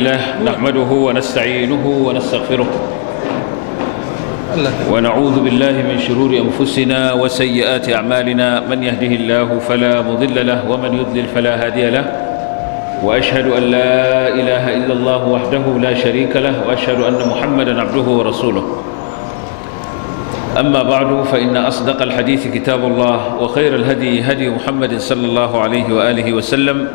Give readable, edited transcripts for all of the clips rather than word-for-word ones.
نحمده ونستعينه ونستغفره ونعوذ بالله من شرور أنفسنا وسيئات أعمالنا من يهده الله فلا مضل له ومن يضلل فلا هادي له وأشهد أن لا إله إلا الله وحده لا شريك له وأشهد أن محمدا عبده ورسوله أما بعد فإن أصدق الحديث كتاب الله وخير الهدي هدي محمد صلى الله عليه وآله وسلم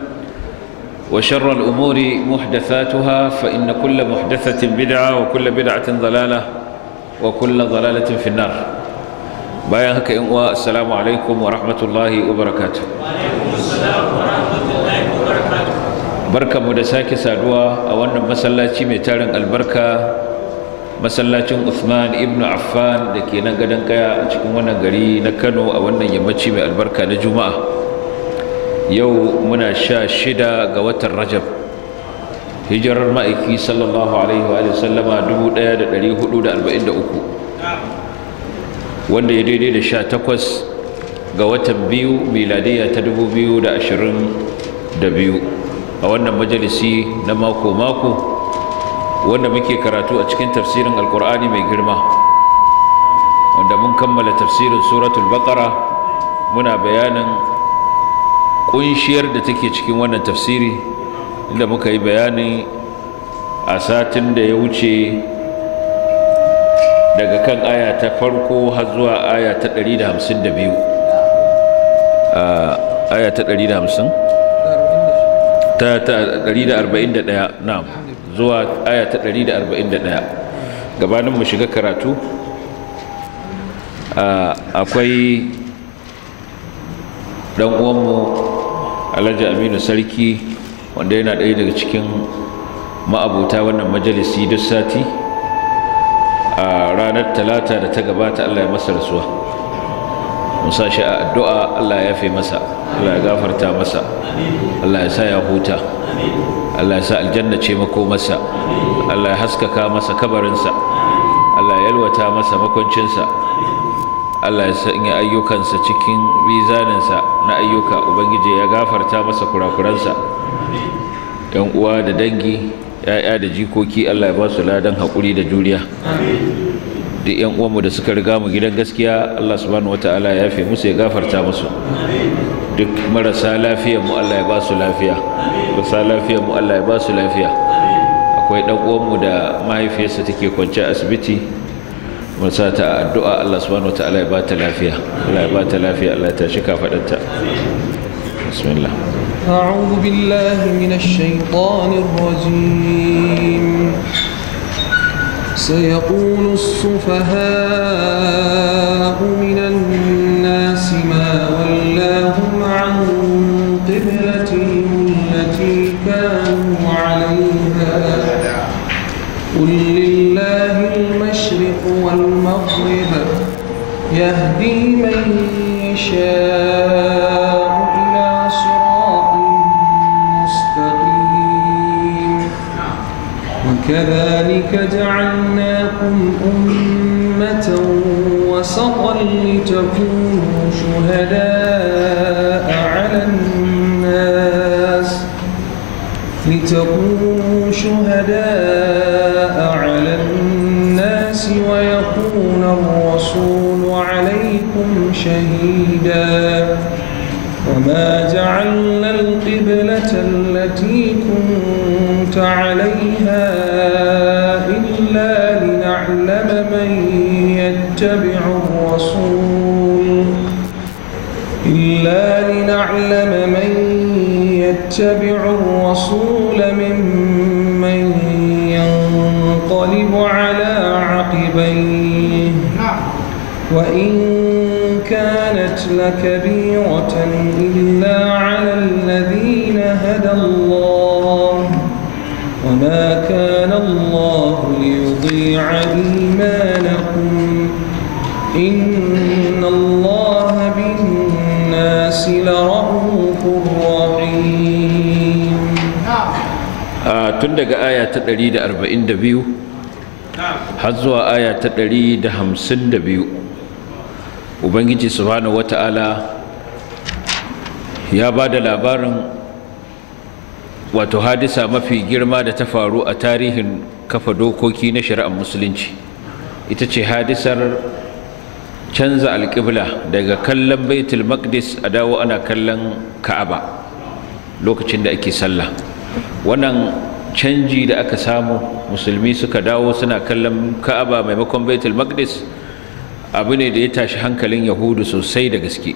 وشر الأمور محدثاتها فإن كل محدثة بدعة وكل بدعة ضلالة وكل ضلالة في النار. بايعك السلام عليكم ورحمة الله وبركاته. وعليكم السلام ورحمة الله وبركاته. بركة مدساك سادوا أولا مسلاتي ميتارن البركة مسلاتي عثمان ابن عفان لكي ننقدن كيا أجكمنا غري نكنو أولا يمتشي من البركة نجمع yau muna 16 ga watan Rajab hijirar ma'aiki sallallahu alaihi wa sallama 1443 wanda ya daidai da 18 ga watan biyu miladiyya ta 2022 a wannan majalisi na mako-mako wanda muke karatu a cikin tafsirin alkur'ani mai girma wanda mun kammala tafsirin suratul baqara muna bayanin kunshiyar da take cikin wannan tafsiri inda muka yi bayani a satin da ya wuce daga kan aya ta farko har zuwa aya ta 152 aya ta 150 ta 141 na'am zuwa aya ta 141 gabanin mu shiga karatu akwai dan uwanmu Alhaji Aminu Sarki wanda yana ɗaya daga cikin ma'abuta wannan majalisi duk sati a ranar talata da ta gabata Allah ya masa rasuwa musa shi a addu'a Allah ya yafe masa Allah ya gafarta masa Allah ya sa ya huta Allah ya sa aljanna ce makomarsa Allah ya haskaka masa kabarinsa Allah ya yalwata masa makwancinsa Allah ya sanya ayyukansa cikin mizaninsa na ayyuka ubangiji ya gafarta masa kurakuransa yan uwa da dangi ya'ya da jikoki Allah ya ba su ladan haƙuri da juriya duk yan uwanmu da suka riga mu gidan gaskiya Allah subhanahu wataala ya yafe musu ya gafarta musu duk marasa lafiyar mu Allah ya ba su lafiya marasa lafiyar mu Allah ya ba su lafiya akwai dan uwanmu da mahaifiyarsa take kwance a asibiti masa ta addu'a Allah subhanahu wataala ya bata lafiya Allah ya bata lafiya Allah ya tashi kafadarta bismillah a'udhu billahi minash shaitanir rajim sayaqulu as-sufaha'u minan nasi ma wallahum 'an qiblatihim allati kanu 'alayha qul والمغرب يهدي من يشاء إلى صراط مستقيم وكذلك جعلناكم أمة وسطا لتكونوا شهداء على الناس ويكون الرسول عليكم شهيدا وما جعلنا القبلة التي كنت عليها إلا لنعلم من يتبع الرسول ممن ينقلب على عقبيه وإن كانت لكبيرة إلا على الذين هدى الله وما كان الله ليضيع إيمانكم إن الله بالناس لرؤوف رحيم. tun daga aya ta 142 har zuwa aya ta 152 ubangiji subhanahu wata'ala ya ba da labarin wato hadisa mafi girma da ta faru a tarihin kafa dokoki na shari'ar musulunci. Ita ce hadisar canza alƙibla daga kallon baitul maqdis a dawo ana kallon ka'aba lokacin da ake sallah. Wannan canji da aka samu, musulmi suka dawo suna kallon ka'aba maimakon baitul maqdis, abu ne da ya tashi hankalin yahudu sosai da gaske.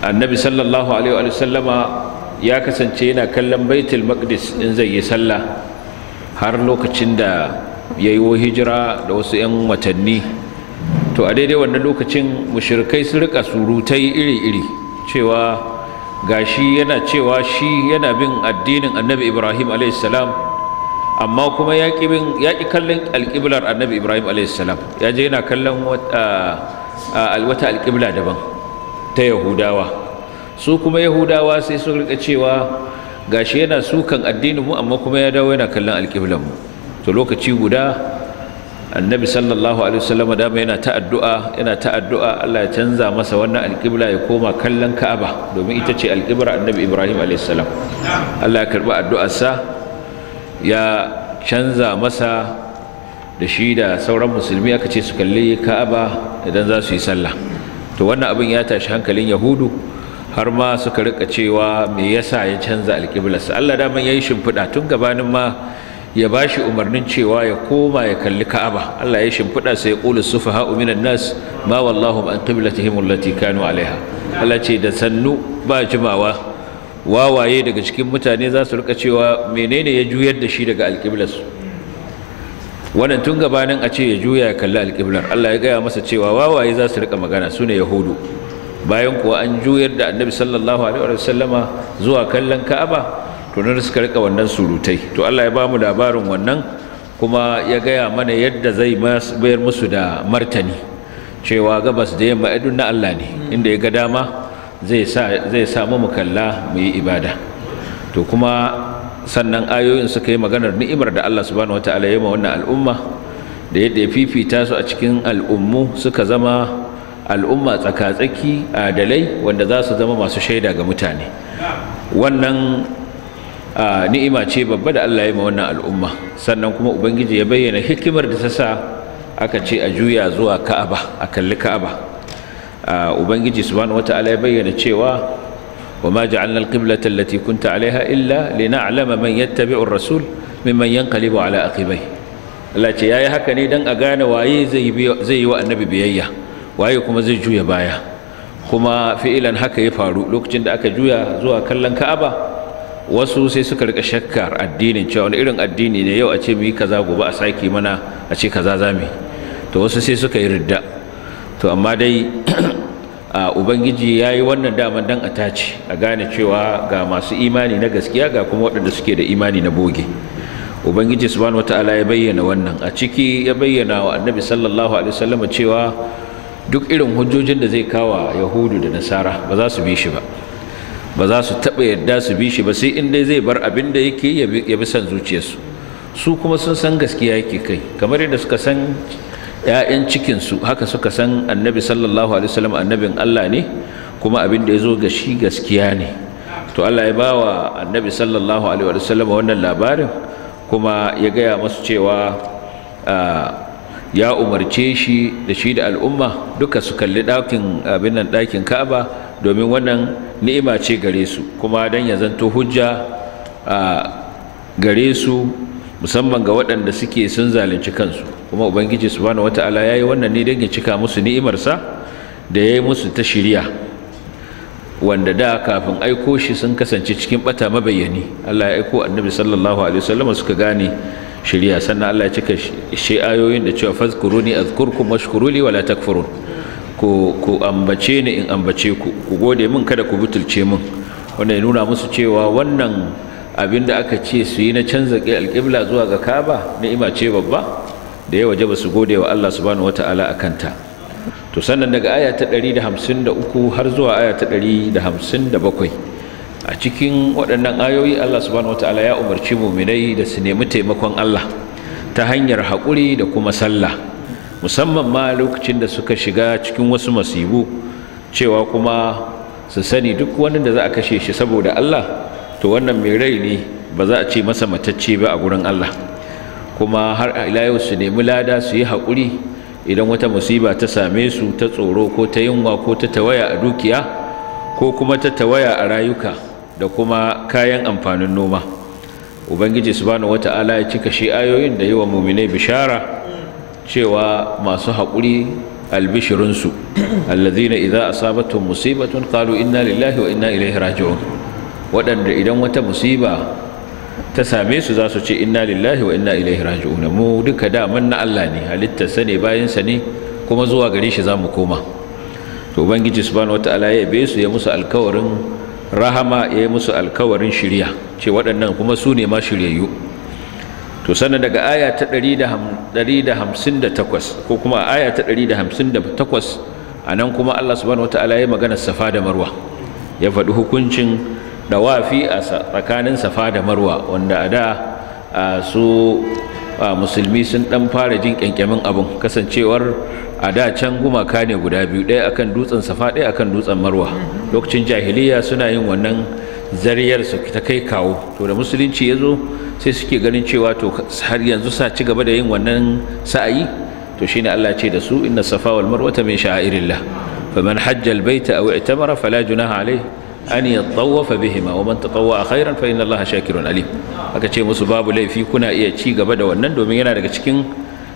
Annabi sallallahu alaihi wa sallama ya kasance yana kallon baitul maqdis in zai yi sallah har lokacin da ya yi hijira da wasu 'yan watanni. To a daidai wannan lokacin mushrikai sun rika surutai iri-iri cewa gashi yana cewa shi yana bin addinin annabi Ibrahim a.s. amma kuma ya ƙi kallon alƙiblar annabi Ibrahim a.s. ya je yana kallon wata alƙibla daban ta Yahudawa. Su kuma Yahudawa sai sun rika cewa gashi yana sukan addinin mu amma kuma ya dawo yana kallon alƙiblar mu. To lokaci guda annabi sallallahu alaihi wasallam da yana ta addu'a Allah ya canza masa wannan alƙibla ya koma kallon Ka'aba, domin ita ce alƙiblar annabi Ibrahim alaihi salam. Allah ya karɓi addu'arsa, ya canza masa da shi da sauran musulmi, aka ce su kalli Ka'aba idan za su yi sallah. To wannan abin ya tashi hankalin Yahudu, har ma suka rika cewa me yasa ya canza alƙiblarsa. Allah daman yayi shimfiɗa tun gabanin ma ya bashi umarnin cewa ya koma ya kalli Ka'aba. Allah ya shimfiɗa sai ya qulu sufaha'u minan nas ma wallahu an qiblatihim allati kanu alaiha. Allah ce da sannu ba jimawa wawaye daga cikin mutane za su rika cewa menene ya juyar da shi daga alƙiblarsu. Wannan tun gabanin a ce ya juya ya kalli alƙiblar, Allah ya gaya masa cewa wawaye za su rika magana, su ne Yahudu. Bayan kuwa an juyar da annabi sallallahu alaihi wa sallama zuwa kallon Ka'aba, to nan suka rika wannan surutai. To Allah ya ba mu labarin wannan, kuma ya gaya mana yadda zai bayar musu da martani, cewa gabas da yamma idun na Allah ne, inda ya ga dama zai samu mu kalla mu yi ibada. To kuma sannan ayoyin suka yi maganar ni'imar da Allah subhanahu wataala ya yi ma wannan al'umma, da yadda ya fifita su a cikin al'ummu suka zama al'umma tsaka-tsaki adalai wanda za su zama masu shaida ga mutane. Wannan ni'ima ce babba da Allah ya yi ma wannan al'umma. Sannan kuma ubangiji ya bayyana hikimar da ta sa aka ce a juya zuwa Ka'aba, a kalli Ka'aba. Ubangiji subhanahu wata'ala ya bayyana cewa wa ma ja'alna al-qiblata allati kunta 'alayha illa lina'lama man yattabi'u ar-rasul mimman yanqalibu 'ala aqibai. Allah ce yayi haka ne dan a gane waye zai yi wa annabi biyayya, waye kuma zai juya baya. Kuma fi'ilan haka ya faru lokacin da aka juya zuwa kallon Ka'aba. Wasu sai suka rika shakkar addinin, cewa wani irin addini ne yau a ce mu yi kaza, gobe a sake mana a ce kaza zamu. To wasu sai suka yi ridda. To amma dai ubangiji ya yi wannan daman dan a tace, a gane cewa ga masu imani na gaskiya ga kuma waɗanda suke da imani na boge. Ubangiji subhanahu wataala ya bayyana wannan a ciki, ya bayyana wa annabi sallallahu alaihi wasallam cewa duk irin hujjojin da zai kawa Yahudu da Nasara ba za su bi shi ba, ba za su taɓa yarda su bi shi ba, sai in dai zai bar abin da yake ya bi son zuciyarsu. Su kuma sun san gaskiya yake kai, kamar yadda suka san ‘ya'yan cikinsu, haka suka san annabi sallallahu alaihi wasallam annabin Allah ne, kuma abin da ya zo ga shi gaskiya ne. To Allah ya ba wa annabi sallallahu alaihi wasallam wannan labarin, kuma ya gaya masu cewa ya umarce shi da al'umma duka su kalli ɗakin Ka'aba, domin wannan ni'ima ce gare su, kuma don ya zanto hujja gare su, musamman ga waɗanda suke sun zalunci kansu. Kuma ubangiji subhanahu wata'ala yayi wannan ne don ya cika musu ni'imarsa da yayi musu ta shiriya, wanda da kafin aiko shi sun kasance cikin bata mabayyani. Allah ya aiko annabi sallallahu alaihi wasallam suka gane shiriya, sannan Allah ya cika shi ayoyin da cewa fazkuruni azkurkum washkuruli wala takfurun. Ku ambace ni in ambace ku gode min kada ku butulce min. Wannan ya nuna musu cewa wannan abinda aka ce su yi na canza alƙibla zuwa ga Kaaba ni'ima ce babba da ya wajaba su gode wa Allah subhanahu wata'ala akan ta. To sannan daga aya ta 153 har zuwa aya ta 157, a cikin waɗannan ayoyi Allah subhanahu wata'ala ya umarci mu'minai da su nemi taimakon Allah ta hanyar haƙuri da kuma sallah, musamman ma lokacin da suka shiga cikin wasu masibu, cewa kuma su sani duk wani da za a kashe shi saboda Allah to wannan mai rai ne, ba za a ce masa matacce ba a gurin Allah. Kuma har ila yau su nemi lada, su yi haƙuri idan wata musiba ta same su, ta tsoro ko ta yunwa ko ta tawaya a dukiya ko kuma ta tawaya a rayuka da kuma kayan amfanin noma. Ubangiji subhanahu wata'ala ya cika shi ayoyin da yi wa muminai bishara cewa masu haƙuri albishirinsu allazina idza asabatuhum musibatun qalu inna lillahi wa inna ilaihi raji'un, waɗanda idan wata musiba ta same su za su ce inna lillahi wa inna ilaihi raji'un, mu duka daman na Allah ne, halittarsa ne, bayansa ne, kuma zuwa gare shi za mu koma. To ubangiji subhanahu wataala ya yabe su, ya musu alkawarin rahama, ya yi musu alkawarin shiriya, ce waɗannan kuma su ne ma shiryayyu. To sannan daga aya ta 158 ko kuma aya ta 158 anan kuma Allah subhanahu wataala ya magana Safa da Marwa, ya faɗi hukuncin dawafi a tsakanin Safa da Marwa, wanda a da su musulmi sun dan fara jin kyankyamin abin, kasancewar a da can gumaka ne guda biyu, ɗaya akan dutsen Safa, ɗaya akan dutsen Marwa. Lokacin jahiliya suna yin wannan zariyar su ta kai kawo, to da musulunci ya zo sai suke ganin cewa to har yanzu sa ci gaba da yin wannan sa'ayi. To shine Allah ce da su inna Safa wal Marwata min sha'airillah faman hajja al baita aw i'tamara fala junaha alayhi an yatawafa bihima wa man tatawwa khairan fa inna Allaha shakirun alim. Aka ce musu babu laifi, kuna iya ci gaba da wannan domin yana daga cikin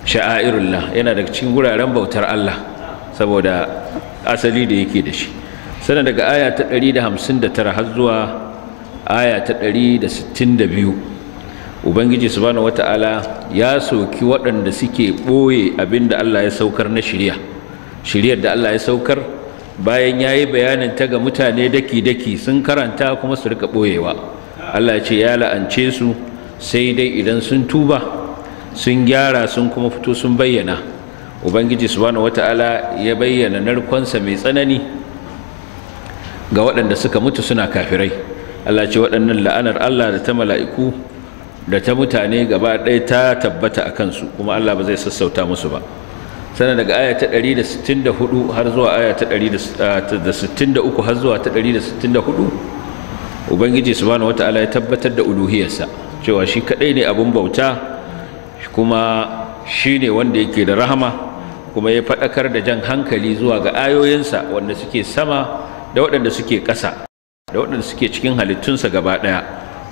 sha'airullah, yana daga cikin guraren bautar Allah saboda asali da yake da shi. Sannan daga aya ta 159 har zuwa aya ta 162 Ubangiji subhanahu wata'ala ya soki waɗanda suke ɓoye abinda Allah ya saukar na shiryar da Allah ya saukar, bayan ya yi bayanin ta ga mutane daki-daki sun karanta kuma su rika ɓoyewa. Allah ya ce ya la'ance su sai dai idan sun tuba, sun gyara, sun kuma fito sun bayyana. Ubangiji subhanahu wata'ala ya bayyana narkonsa mai tsanani ga waɗanda suka mutu suna kafirai. Allah ce waɗannan la'anar Allah da ta mala'iku da ta mutane gaba ɗaya ta tabbata a kansu, kuma Allah ba zai sassauta musu ba. Sannan daga aya ta 164 har zuwa aya ta 163 har zuwa ta 164 Ubangiji subhanahu wata'ala ya tabbatar da uluhiyarsa, cewa shi kadai ne abun bauta, kuma shi ne wanda yake da rahama, kuma ya faɗakar da jan hankali zuwa ga ayoyinsa wanda suke sama da waɗanda suke ƙasa da waɗanda suke cikin halittunsa gaba ɗaya,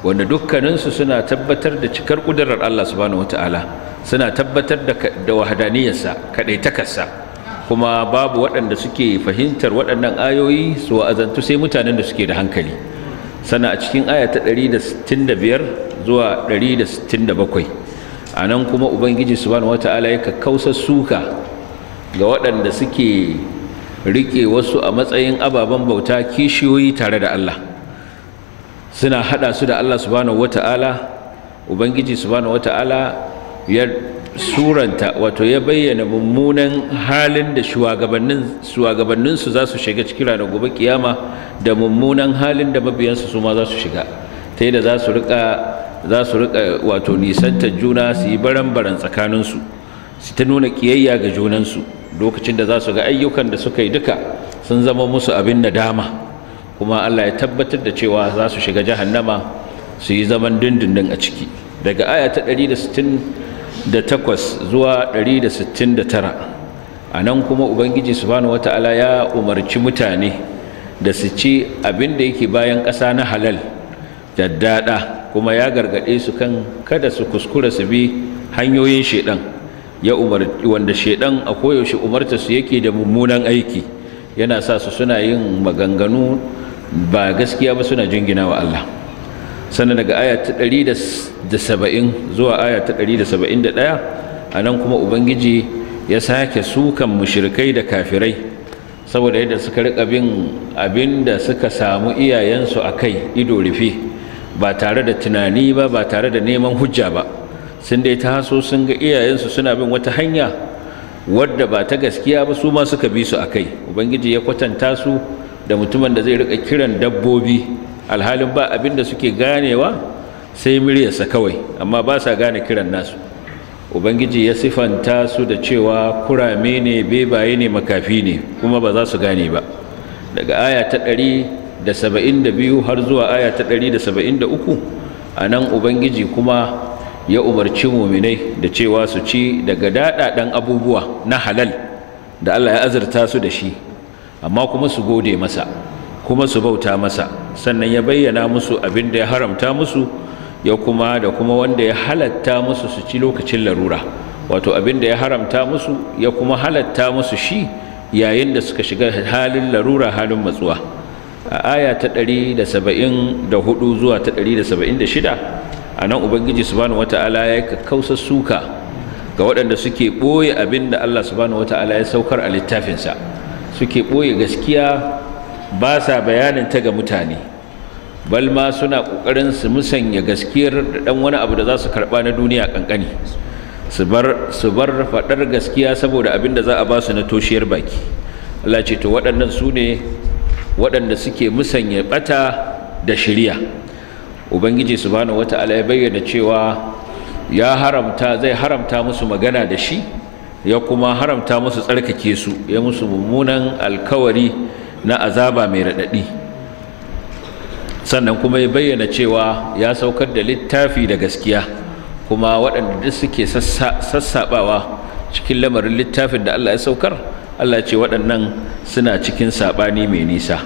wanda dukkaninsu suna tabbatar da cikar ƙudurar Allah subhanahu wata'ala, suna tabbatar da wahadaniyarsa, kaɗaitakarsa, kuma babu waɗanda suke fahimtar waɗannan ayoyi su wa'azantu sai mutanen da suke da hankali. Sana a cikin aya ta 165 zuwa 167 a nan kuma Ubangiji subhanahu wata'ala ya kakkausar suka ga waɗanda suke riƙe wasu a matsayin ababen bauta, kishiyoyi tare da Allah, suna hada su da Allah subhanahu wata'ala. Ubangiji subhanahu wata'ala ya suranta, wato ya bayyana mummunan halin da shugabanninsu za su shiga cikin ranar gobe kiyama, da mummunan halin da mabiyansu su ma za su shiga, ta yadda za su rika wato nisantar juna, su yi baran-baran tsakaninsu, su ta nuna kiyayya ga junansu, lokacin da za su ga ayyukan da suka yi duka sun zama musu abin nadama, kuma Allah ya tabbatar da cewa za su shiga jahannama su yi zaman dindindin a ciki. Daga aya ta 168 zuwa 169 a nan kuma Ubangiji subhanahu wata'ala ya umarci mutane da su ci abin da yake bayan ƙasa na halal daddada, kuma ya gargaɗe su kan kada su kuskura su bi hanyoyin shedan, wanda shedan a koyaushe umarta su yake da mummunan aiki, yana sa su suna yin maganganu ba gaskiya ba, suna jingina wa Allah. Sannan daga aya ta 170 zuwa aya ta 171 a nan kuma Ubangiji ya sake sukan mushrikai da kafirai saboda yadda suka rika bin abin da suka samu iyayensu a kai ido rufe, ba tare da tunani ba, ba tare da neman hujja ba, sun dai taso sun ga iyayensu suna bin wata hanya wadda ba ta gaskiya ba, su ma suka bi su a kai. Ubangiji ya kwatanta su da mutumin da zai rika kiran dabbobi, alhalin ba abin da suke ganewa sai muryarsa kawai, amma ba sa gane kiran nasu. Ubangiji ya sifanta su da cewa kurame ne, bebaye ne, makafi ne, kuma ba za su gane ba. Daga aya ta 172 har zuwa aya ta 173 anan ubangiji kuma ya umarci mu'minai da cewa su ci daga daɗaɗan abubuwa na halal da Allah ya azurta su da shi, amma kuma su gode masa kuma su bauta masa. Sannan ya bayyana musu abin da ya haramta musu da kuma wanda ya halatta musu su ci lokacin larura, wato abin da ya haramta musu ya kuma halatta musu shi yayin da suka shiga halin larura, halin matsuwa. A aya ta 174 zuwa ta 176 anan ubangiji subhanahu wata'ala ya kakkausar suka ga waɗanda suke ɓoye abin da Allah subhanahu wata'ala ya saukar a littafinsa, suke ɓoye gaskiya ba sa bayanin ta ga mutane, bal ma suna ƙoƙarin su musanya gaskiyar da ɗan wani abu da za su karɓa na duniya ƙanƙani, su bar faɗar gaskiya saboda abin da za a ba su na toshiyar baki. Allah ce to waɗannan su ne waɗanda suke musanya ɓata da shiriya. Ubangiji subhanahu wata'ala ya bayyana cewa zai haramta musu magana da shi, ya kuma haramta musu tsarkake su, ya musu mummunan alkawari na azaba mai raɗaɗi. Sannan kuma ya bayyana cewa ya saukar da littafi da gaskiya, kuma waɗanda duk suke sassaɓawa cikin lamarin littafin da Allah ya saukar, Allah ce waɗannan suna cikin saɓani mai nisa.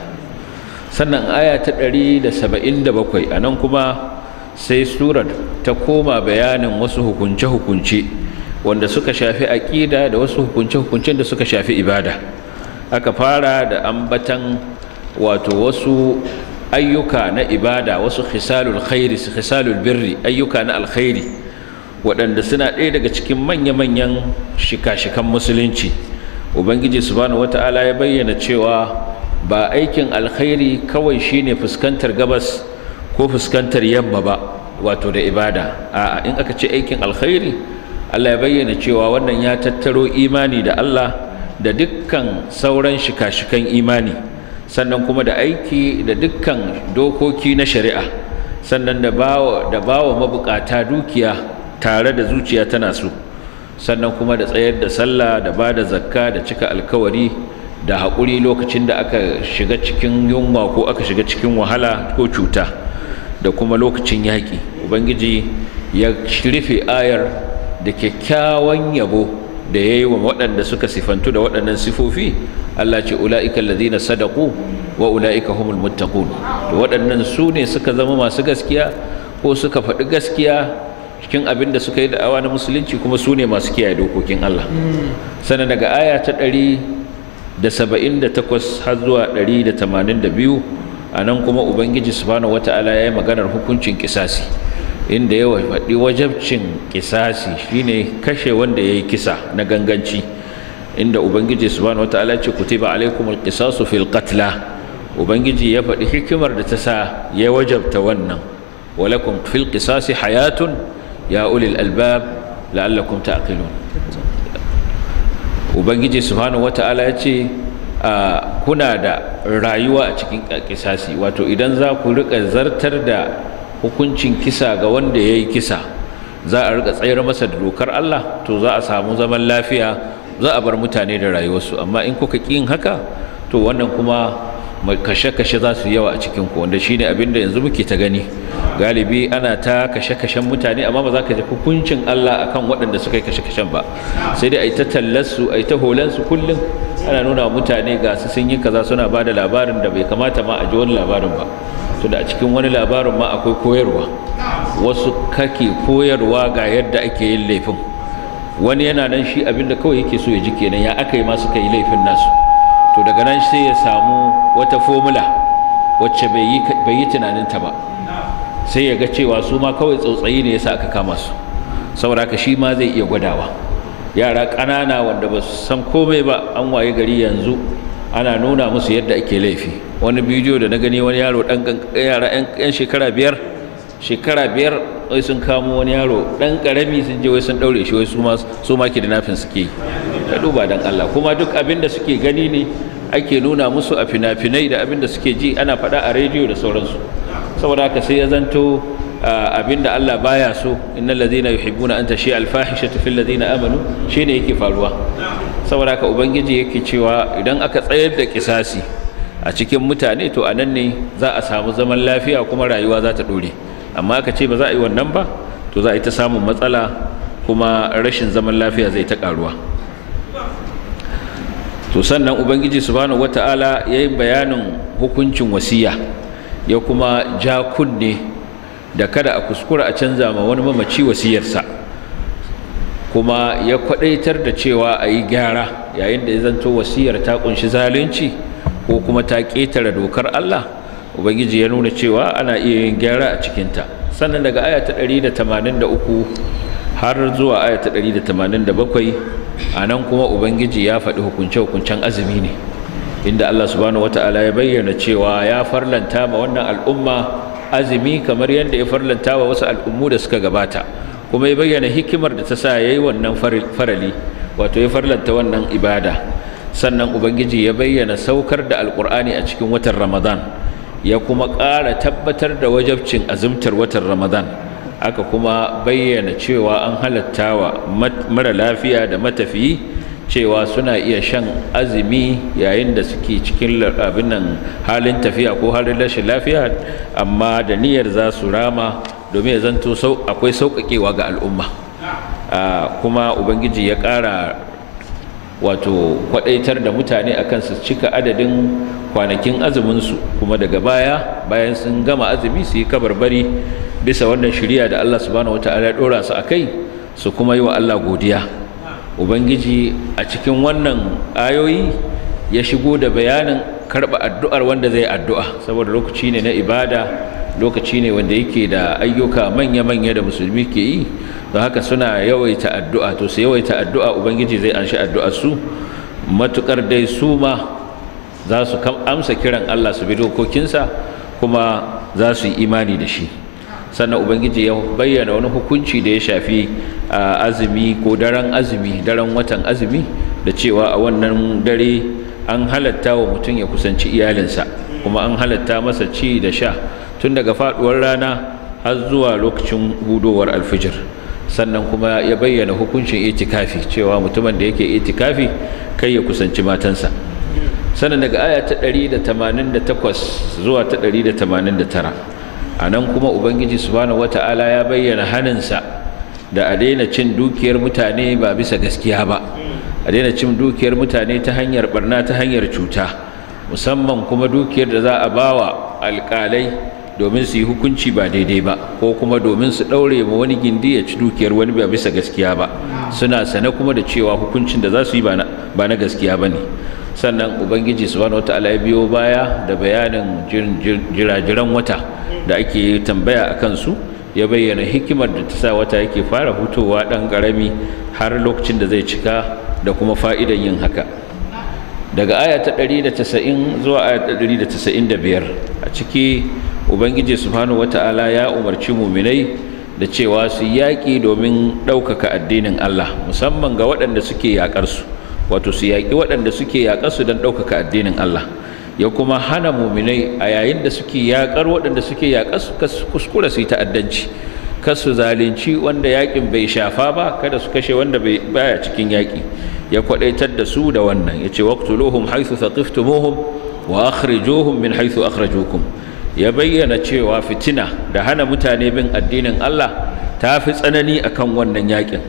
Sannan aya ta 177 a nan kuma sai surar ta koma bayanin wasu hukunce-hukunce wanda suka shafi aƙida da wasu hukunce-hukuncen da suka shafi ibada. Aka fara da ambatan wato wasu ayyuka na ibada, wasu khisalul khairi, khisalul birri, ayyuka na alkhairi waɗanda suna ɗaya daga cikin manya-manyan shika-shikan musulunci. Ubangiji subhanahu wata'ala ya bayyana cewa ba aikin alkhairi kawai shine fuskantar gabas ko fuskantar yamma ba, wato da ibada. A'a, in aka ce aikin alkhairi, Allah ya bayyana cewa wannan ya tattaro imani da Allah da dukkan sauran shika-shikan imani, sannan kuma da aiki da dukkan dokoki na shari'a, sannan da bawa mabukata dukiya tare da zuciya tana so, sannan kuma da tsayar da sallah, da ba da zakka, da cika alkawari, da haƙuri lokacin da aka shiga cikin yunwa ko aka shiga cikin wahala ko cuta, da kuma lokacin yaƙi. Ubangiji ya rufe ayar da kyakkyawan yabo da ya yi wa waɗanda suka sifantu da waɗannan sifofi. Allah ce ula'ika alladhina sadaqu wa ula'ika humul muttaqun. To waɗannan su ne suka zama masu gaskiya ko suka faɗi gaskiya cikin abin da suka yi da'awa na musulunci, kuma su ne masu kiyaye dokokin Allah. Sannan daga aya ta 178 har zuwa 182 a nan kuma Ubangiji subhanahu wata'ala ya yi maganar hukuncin kisasi, inda ya faɗi wajabcin kisasi shine kashe wanda ya yi kisa na ganganci, inda Ubangiji subhanahu wata'ala ce kutiba alaikumul qisasu fil qatla. Ubangiji ya faɗi hikimar da ta sa ya wajabta wannan, walakum fil qisasi hayatun ya ulil albab la'allakum ta'qilun. Ubangiji subhanahu wata'ala ya ce kuna da rayuwa a cikin kisasi, wato idan za ku rika zartar da hukuncin kisa ga wanda ya yi kisa, za a rika tsayar masa da dokar Allah, to za a samu zaman lafiya, za a bar mutane da rayuwarsu. Amma in kuka ƙi yin haka, to wannan kuma kashe-kashe za su yawa a cikinku, wanda shine abin da yanzu muke ta gani. Galibi ana ta kashe-kashen mutane, amma ba za ka ji hukuncin Allah akan waɗanda suka yi kashe-kashen ba, sai dai a yi ta tallarsu, a yi ta holansu kullum ana nuna wa mutane ga su sun yi kaza, suna ba da labarin da bai kamata ma a ji wani labarin ba. To da a cikin wani labarin ma akwai koyarwa, wasu kake koyarwa ga yadda ake yin laifin. Wani yana nan shi abin da kawai yake so ya ji kenan, ya aka yi ma suka yi laifin nasu. To daga nan sai ya samu wata formula wacce bai yi tunaninta ba, sai ya ga cewa su ma kawai tsautsayi ne yasa aka kama su, saboda haka shi ma zai iya gwadawa. Yara ƙanana wanda ba su san komai ba, an waye gari yanzu ana nuna musu yadda ake laifi. Wani bidiyo da na gani, wani yaro yara 'yan shekara biyar wai sun kamo wani yaro ɗan ƙarami, sun je wai sun ɗaure shi, wai su ma kidnapping suke yi. Ka duba dan Allah, kuma duk abin da suke gani ne ake nuna musu a fina-finai, da abin da suke ji ana faɗa a rediyo da sauransu. Saboda haka sai ya zanto abin da Allah baya so, innal ladhina yuhibbuna an tashi al-fahishatu fil ladhina amanu, shine yake faruwa. Saboda haka ubangiji yake cewa idan aka tsayar da kisasi a cikin mutane, to anan ne za a samu zaman lafiya kuma rayuwa za ta dore. Amma aka ce ba za a yi wannan ba, to za a yi ta samun matsala kuma rashin zaman lafiya zai ta karuwa. To sannan ubangiji subhanahu wata'ala ya yi bayanin hukuncin wasiya, ya kuma ja kunne da kada a kuskura a canza ma wani mamaci wasiyarsa, kuma ya kwadaitar da cewa a yi gyara yayin da ya zanto wasiyar ta kunshi zalunci ko kuma ta ƙetare dokar Allah. Ubangiji ya nuna cewa ana iya yin gyara a cikinta. Sannan daga aya ta 183 har zuwa aya ta 187, a nan kuma ubangiji ya faɗi hukunce-hukuncen azumi ne, inda Allah subhanahu wata'ala ya bayyana cewa ya farlanta ma wannan al'umma azumi kamar yadda ya farlanta wa wasu al'ummu da suka gabata, kuma ya bayyana hikimar da ta sa ya yi wannan farali, wato ya farlanta wannan ibada. Sannan ubangiji ya bayyana saukar da alƙur'ani a cikin watan Ramadan, ya kuma ƙara tabbatar da wajabcin azumtar watan Ramadan. Aka kuma bayyana cewa an halatta wa mara lafiya da matafiyi cewa suna iya shan azumi yayin da suke cikin abin nan halin tafiya ko halin rashin lafiya, amma da niyyar za su rama domin ya zanto akwai sauƙaƙewa ga al'umma. Kuma ubangiji ya ƙara wato kwaɗaitar da mutane akan su cika adadin kwanakin azuminsu, kuma daga bayan sun gama azumi su yi kabarbari bisa wannan shiriya da Allah subhanahu wata'ala ya dora su akai, su kuma yi wa Allah godiya. Ubangiji a cikin wannan ayoyi ya shigo da bayanin karba addu'ar wanda zai addu'a, saboda lokaci ne na ibada, lokaci ne wanda yake da ayyuka manya-manya da musulmi ke yi, don haka suna yawaita addu'a. To su yawaita addu'a, ubangiji zai anshi addu'ar su, matukar dai su ma za su amsa kiran Allah su bi dokokinsa kuma za su yi imani da shi. Sannan ubangiji ya bayyana wani hukunci da ya shafi azumi ko daren azumi, daren watan azumi, da cewa a wannan dare an halatta wa mutum ya kusanci iyalinsa, kuma an halatta masa ci da sha tun daga faduwar rana har zuwa lokacin hudowar alfijir. Sannan kuma ya bayyana hukuncin itikafi, cewa mutumin da yake itikafi kai ya kusanci matansa. Sannan daga aya ta 188 zuwa ta 189, a nan kuma ubangiji subhanahu wata'ala ya bayyana haninsa da a daina cin dukiyar mutane ba bisa gaskiya ba, a daina cin dukiyar mutane ta hanyar barna, ta hanyar cuta, musamman kuma dukiyar da za a bawa alƙalai domin su yi hukunci ba daidai ba, ko kuma domin su ɗaure ma wani gindi ya ci dukiyar wani ba bisa gaskiya ba, suna sane kuma da cewa hukuncin da za su yi ba na gaskiya ba ne. Sannan ubangiji subhanahu wata'ala ya biyo baya da bayanin jirajiran wata da ake tambaya a kansu, ya bayyana hikimar da ta sa wata yake fara hutowa ɗan ƙarami har lokacin da zai cika, da kuma fa'idan yin haka. Daga aya ta 190 zuwa aya ta 195, a ciki ubangiji subhanahu wata'ala ya umarci muminai da cewa su yaƙi domin ɗaukaka addinin Allah, musamman ga waɗanda suke yaƙarsu, wato su yaƙi waɗanda suke yaƙarsu don ɗaukaka addinin Allah. Ya kuma hana muminai a yayin da suke yaƙar waɗanda suke yaƙarsu kasu kuskura su yi ta'addanci, kasu zalunci wanda yaƙin bai shafa ba, kada su kashe wanda baya cikin yaƙi. Ya kwaɗaitar da su da wannan, ya ce waqtuluhum haythu thaqiftumuhum wa akhrijuhum min haythu akhrajukum. Ya bayyana cewa fitina da hana mutane bin addinin Allah ta fi tsanani akan wannan yaƙin.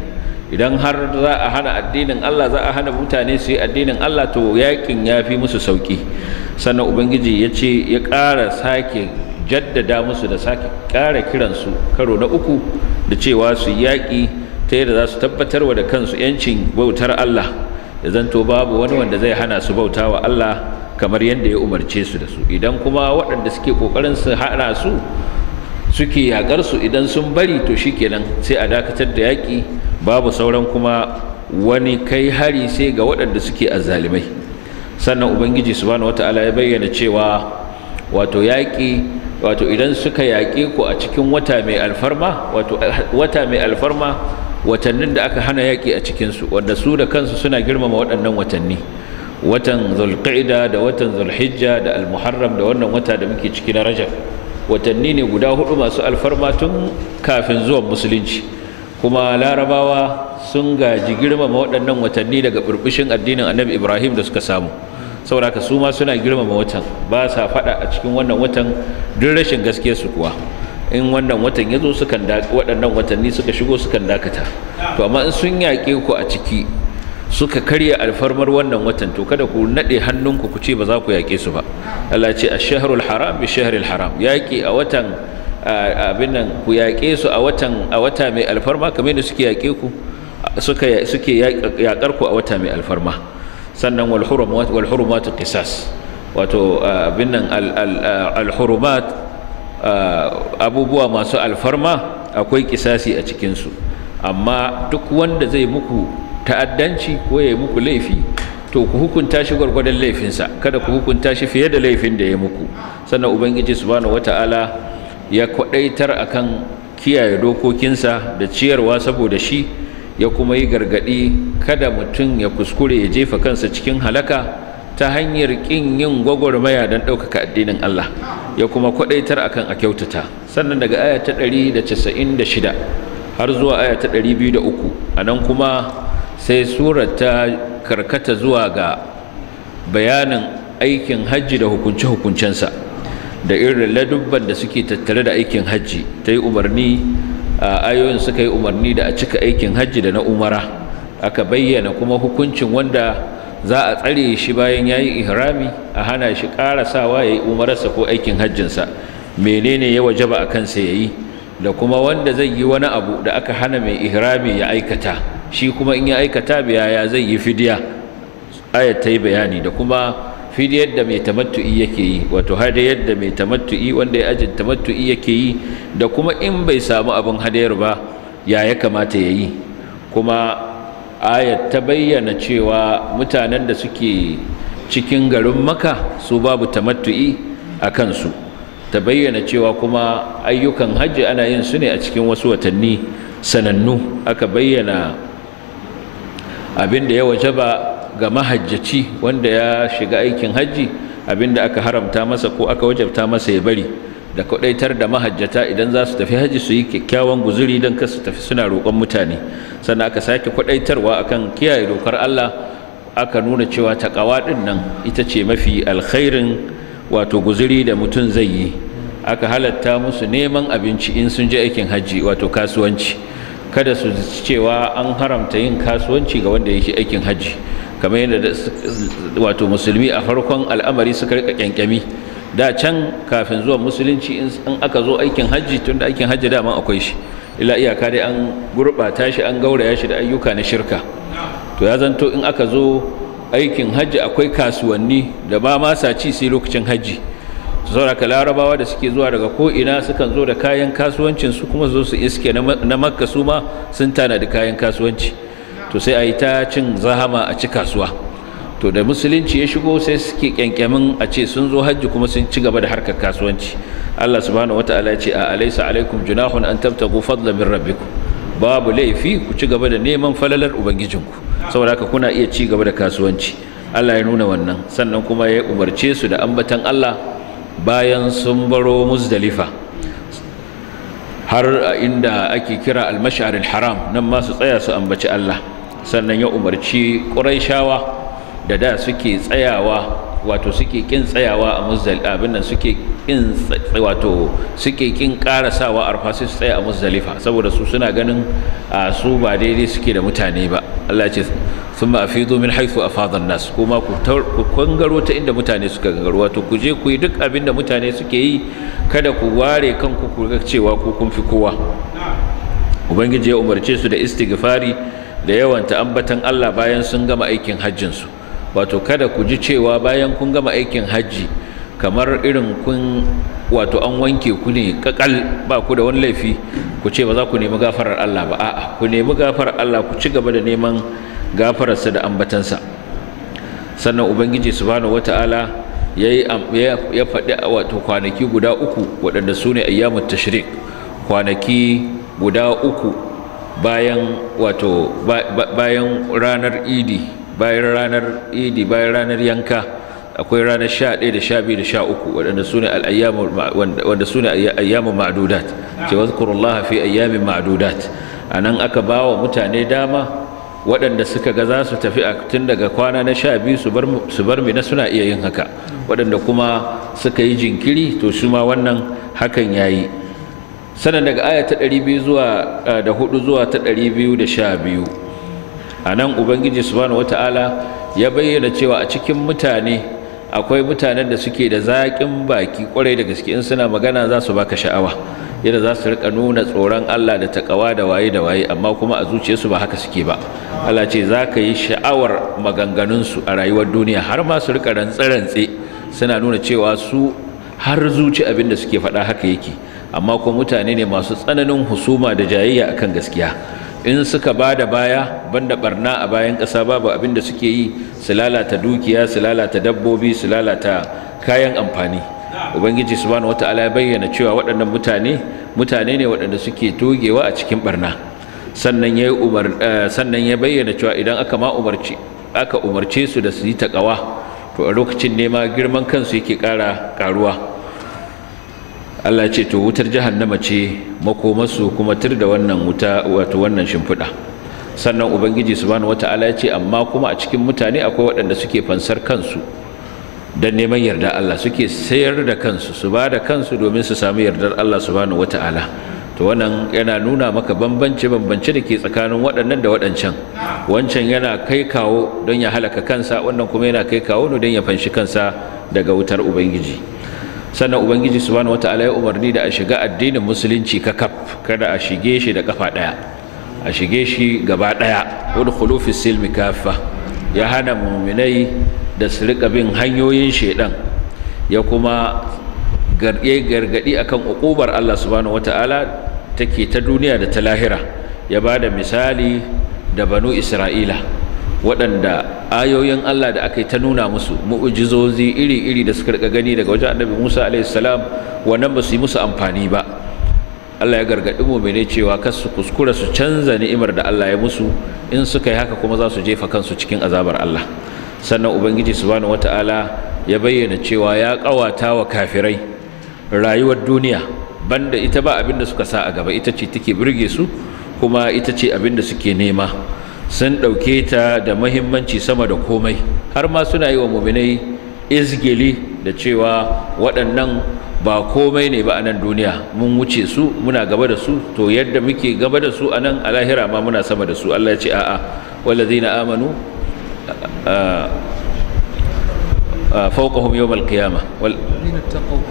Idan har za a hana addinin Allah, za a hana mutane su yi addinin Allah, to yaƙin ya fi musu sauƙi. Sannan ubangiji ya ce ya ƙara sake jaddada musu da sake ƙara kiransu karo na uku da cewa su yaƙi ta yadda za su tabbatarwa da kansu 'yancin bautar Allah, da zanto babu wani wanda zai hana su bauta wa Allah kamar yadda ya umarce su da su. Idan kuma waɗanda suke ƙoƙarin su hana su suke yaƙar su, idan sun bari, to shikenan sai a dakatar da yaƙi, babu sauran kuma wani kai hari sai ga waɗanda suke azzalimai. Sannan ubangiji subhanahu wataala ya bayyana cewa wato yaƙi, wato idan suka yaƙe ku a cikin wata mai alfarma, wato wata mai alfarma, watannin da aka hana yaƙi a cikinsu, wanda su da kansu suna girmama waɗannan watanni, watan zulqa'ida da watan zulhijja da almuharram da wannan wata da muke ciki na rajab, watanni ne guda hudu masu alfarma tun kafin zuwan musulunci, kuma larabawa sun gaji girmama waɗannan watanni daga burbushin addinin annabi ibrahim da suka samu. saboda ka su ma suna girmama watan ba sa faɗa a cikin wannan watan duk rashin gaske su kuwa in wannan watan ya zo waɗannan watanni suka shigo sukan dakata to amma in sun yaƙe ku a ciki suka karya alfarmar wannan watan to kada ku naɗe hannunku ku ce ba za ku yaƙe su ba Allah ce ash-shahrul haram bi shahril haram yaƙi a watan abin nan ku yaƙe su a wata mai alfarma kamar yadda suke yaƙe ku suke yaƙar ku a wata mai alfarma sannan wal hurumatu qisas wato abin nan al hurumat abubuwa masu alfarma akwai kisasi a cikin su amma duk wanda zai muku ta'addanci ko ya yi muku laifi to ku hukunta shi gwargwadon laifinsa kada ku hukunta shi fiye da laifin da ya muku sannan ubangiji subhanahu wata'ala ya kwadaitar akan kiyaye dokokinsa da ciyarwa saboda shi ya kuma yi gargadi kada mutum ya kuskure ya jefa kansa cikin halaka ta hanyar kin yin gwagwarmaya don ɗaukaka addinin Allah ya kuma kwadaitar akan a kyautata sannan daga aya ta 196 har zuwa aya ta 203 anan kuma sai surar ta karkata zuwa ga bayanin aikin hajji da hukunce-hukuncensa da irin ladubban da suke tattare da aikin hajji ta yi umarni ayoyin suka yi umarni da a cika aikin hajji da na umara aka bayyana kuma hukuncin wanda za a tsare shi bayan ya yi ihrami a hana shi ƙarasawa ya yi umararsa ko aikin hajjinsa menene ya wajaba a kansa ya yi da kuma wanda zai yi wani abu da aka hana mai ihrami ya aikata shi kuma in ya aikata ya zai yi fidiya ayat ta yi bayani da kuma fidiyar da mai tamattu'i yake yi wato hadayar da mai tamattu'i wanda ya ajin tamattu'i yake yi da kuma in bai samu abin hadayar ba ya kamata ya yi kuma ayat ta bayyana cewa mutanen da suke cikin garin Makka su babu tamattu'i a kansu ta bayyana cewa kuma ayyukan hajji ana yin su ne a cikin wasu watanni sanannu aka bayyana abinda ya wajaba ga mahajjaci wanda ya shiga aikin hajji abinda aka haramta masa ko aka wajabta masa ya bari da kwadaitar da mahajjata idan za su tafi hajji su yi kyakkyawan guzuri don kar su tafi suna roƙon mutane sannan aka sake kwadaitarwa akan kiyaye dokar Allah aka nuna cewa taqwa din nan ita ce mafi alkhairin wato guzuri da mutum zai yi aka halatta musu neman abinci in sun je aikin hajji wato kasuwanci kada su cewa an haramta yin kasuwanci ga wanda yake aikin hajji kamar yadda wato musulmi a farkon al'amari suka rika kyankyami da can kafin zuwa musulunci in aka zo aikin hajji tunda aikin hajji daman akwai shi illa iyaka dai an gurbata shi an gauraya shi da ayyuka na shirka to ya zanto in aka zo aikin hajji akwai kasuwanni da ba ma sa ci sai lokacin hajji saboda larabawa da suke zuwa daga ko'ina sukan zo da kayan kasuwancin su kuma zo su iske na makka su ma sun tana da kayan kasuwanci to sai a yi ta cin zahama a ci kasuwa to da musulunci ya shigo sai suke kyankyamin a ce sun zo hajji kuma sun ci gaba da harkar kasuwanci Allah subhanahu wataala ya ce a alaysa alaikum junahun an tabtagu fadlan min rabbikum babu laifi ku ci gaba da neman falalar ubangijinku saboda haka kuna iya ci gaba da kasuwanci Allah ya nuna wannan sannan kuma ya umarce su da ambatan Allah bayan sun baro Muzdalifa har inda ake kira al-mash'aril haram nan ma su tsaya su ambaci Allah sannan ya umarci Qurayshawa da suke tsayawa wato suke kin tsayawa a Muzdalifa abin nan suke kin wato suke kin karasawa Arfa sai su tsaya a Muzdalifa saboda su suna ganin su ba daidai suke da mutane ba Allah ya ce thumma afidu min haythu afada an-nas kuma ku kangaro ta inda mutane suka gangaro wato ku je ku yi duk abin da mutane suke yi kada ku ware kanku ku ga cewa ku kun fi kowa ubangiji ya umarce su da istighfari da yawanta ambatan Allah bayan sun gama aikin hajjin su wato kada ku ji cewa bayan kun gama aikin hajji kamar irin kun wato an wanke ku ne kakal ba ku da wani laifi ku ce ba za ku nemi gafarar Allah ba a'a ku nemi gafarar Allah ku ci gaba da neman gafararsa da ambatansa sannan ubangiji subhanahu wataala ya faɗi wato kwanaki guda uku waɗanda su ne ayyamut tashrik kwanaki guda uku bayan wato bayan ranar idi bayan ranar yanka akwai ranar 11 da 12 da 13 waɗanda su ne wanda su ne ayyamun ma'dudat ce wazkurullaha fi ayyamin ma'dudat anan aka bawa mutane dama waɗanda suka ga za su tafi a tun daga kwana na 12 su bar mina suna iya yin haka, waɗanda kuma suka yi jinkiri to su ma wannan hakan yayi. Sannan daga aya ta 200 zuwa da 4 zuwa ta 212 anan ubangiji subhanahu wataala ya bayyana cewa a cikin mutane akwai mutanen da suke da zaƙin baki kwarai da gaske, in suna magana za su baka sha'awa, yadda za su rika nuna tsoron Allah da takawa da waye da waye, amma kuma a zuciyarsu ba haka suke ba. Allah ce za ka yi sha'awar maganganunsu a rayuwar duniya, har ma su rika rantse-rantse suna nuna cewa su har zuci abin da suke faɗa haka yake, amma kuma mutane ne masu tsananin husuma da jayayya akan gaskiya. In suka ba da baya banda barna a bayan ƙasa babu abin da suke yi, su lalata dukiya, su lalata dabbobi, su lalata kayan amfani. Ubangiji subhanahu wataala ya bayyana cewa waɗannan mutane ne waɗanda suke togewa a cikin barna. Sannan ya bayyana cewa idan aka umarce su da su yi taƙawa, to a lokacin ne ma girman kansu yake ƙaruwa. Allah ce to wutar jahannama ce makomarsu, kuma tur da wannan wuta, wato wannan shimfiɗa. Sannan ubangiji subhanahu wataala ya ce amma kuma a cikin mutane akwai waɗanda suke fansar kansu don neman yarda Allah, suke sayar da kansu, su ba da kansu domin su samu yardar Allah subhanahu wataala. To wannan yana nuna maka bambance da ke tsakanin waɗannan da waɗancan. Wancan yana kai kawo don ya halaka kansa, wannan kuma yana kai kawo don ya fanshi kansa daga wutar ubangiji. Sannan ubangiji subhanahu wataala ya umarni da a shiga addinin musulunci kakaf, kada a shige shi da kafa daya, a shige shi gaba daya. udkhulu fis silmi kaffa, ya hana mu'minai da su rika bin hanyoyin shedan, ya kuma gargadi akan uqubar Allah subhanahu wataala take ta duniya da ta lahira. Ya bada misali da banu Isra'ila, waɗanda ayoyin Allah da aka yi ta nuna musu, mu'ujizozi iri-iri da suka rika gani daga wajen annabi Musa a.s. wannan ba su yi musu amfani ba. Allah ya gargaɗi mu'minai cewa kar su kuskura su canza ni'imar da Allah ya musu, in suka yi haka kuma za su jefa kansu cikin azabar Allah. Sannan ubangiji subhanahu wata'ala ya bayyana cewa ya ƙawata wa kafirai rayuwar duniya, banda ita ba abin da suka sa a gaba, ita ce take burge su, kuma ita ce abin da suke nema. Sun ɗauke ta da mahimmanci sama da komai, har ma suna yi wa muminai izgili da cewa waɗannan ba komai ne ba a nan duniya, mun wuce su, muna gaba da su, to yadda muke gaba da su a nan a lahira ma muna sama da su. Allah ya ce a'a, wallazina amanu fawqahum yawmal qiyamah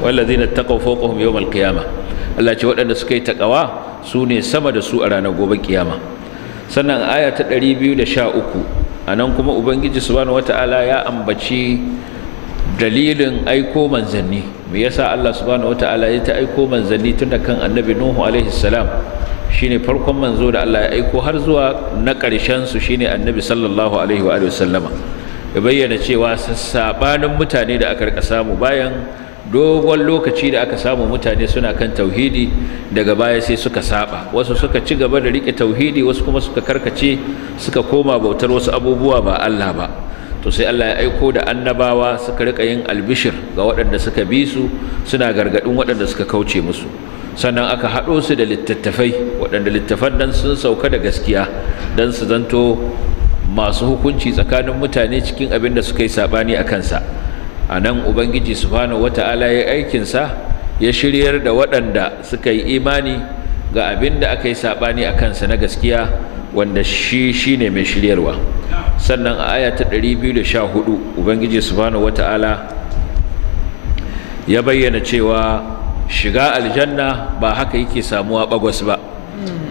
wallazina taqaw fawqahum yawmal qiyamah. Allah ya ce waɗanda suka yi taqawa su ne sama da su a ranar gobe kiyama. Sannan aya ta 213 anan kuma ubangiji subhanahu wataala ya ambaci dalilin aiko manzanni. Me yasa Allah subhanahu wataala ya ta aiko manzanni tun da kan annabi Nuhu alaihi salam, shine farkon manzo da Allah ya aiko, har zuwa na ƙarshen su shine annabi sallallahu alaihi wa sallama. Ya bayyana cewa sabanin mutane da aka rika samu bayan dogon lokaci da aka samu mutane suna kan tauhidi, daga baya sai suka saba, wasu suka ci gaba da rike tauhidi, wasu kuma suka karkace suka koma bautar wasu abubuwa ba Allah ba. To sai Allah ya aiko da annabawa suka rika yin albishir ga waɗanda suka bi su, suna gargadin waɗanda suka kauce musu. Sannan aka haɗo su da littattafai, waɗanda littafan nan sun sauka da gaskiya don su zanto masu hukunci tsakanin mutane cikin abin da suka yi saɓani a kansa. A nan ubangiji subhanahu wata'ala ya aikinsa, ya shiryar da waɗanda suka yi imani ga abin da aka yi saɓani a kansa na gaskiya, wanda shi ne mai shiryarwa. Sannan a aya ta 214 ubangiji subhanahu wata'ala ya bayyana cewa shiga aljanna ba haka yake samuwa bagwas ba,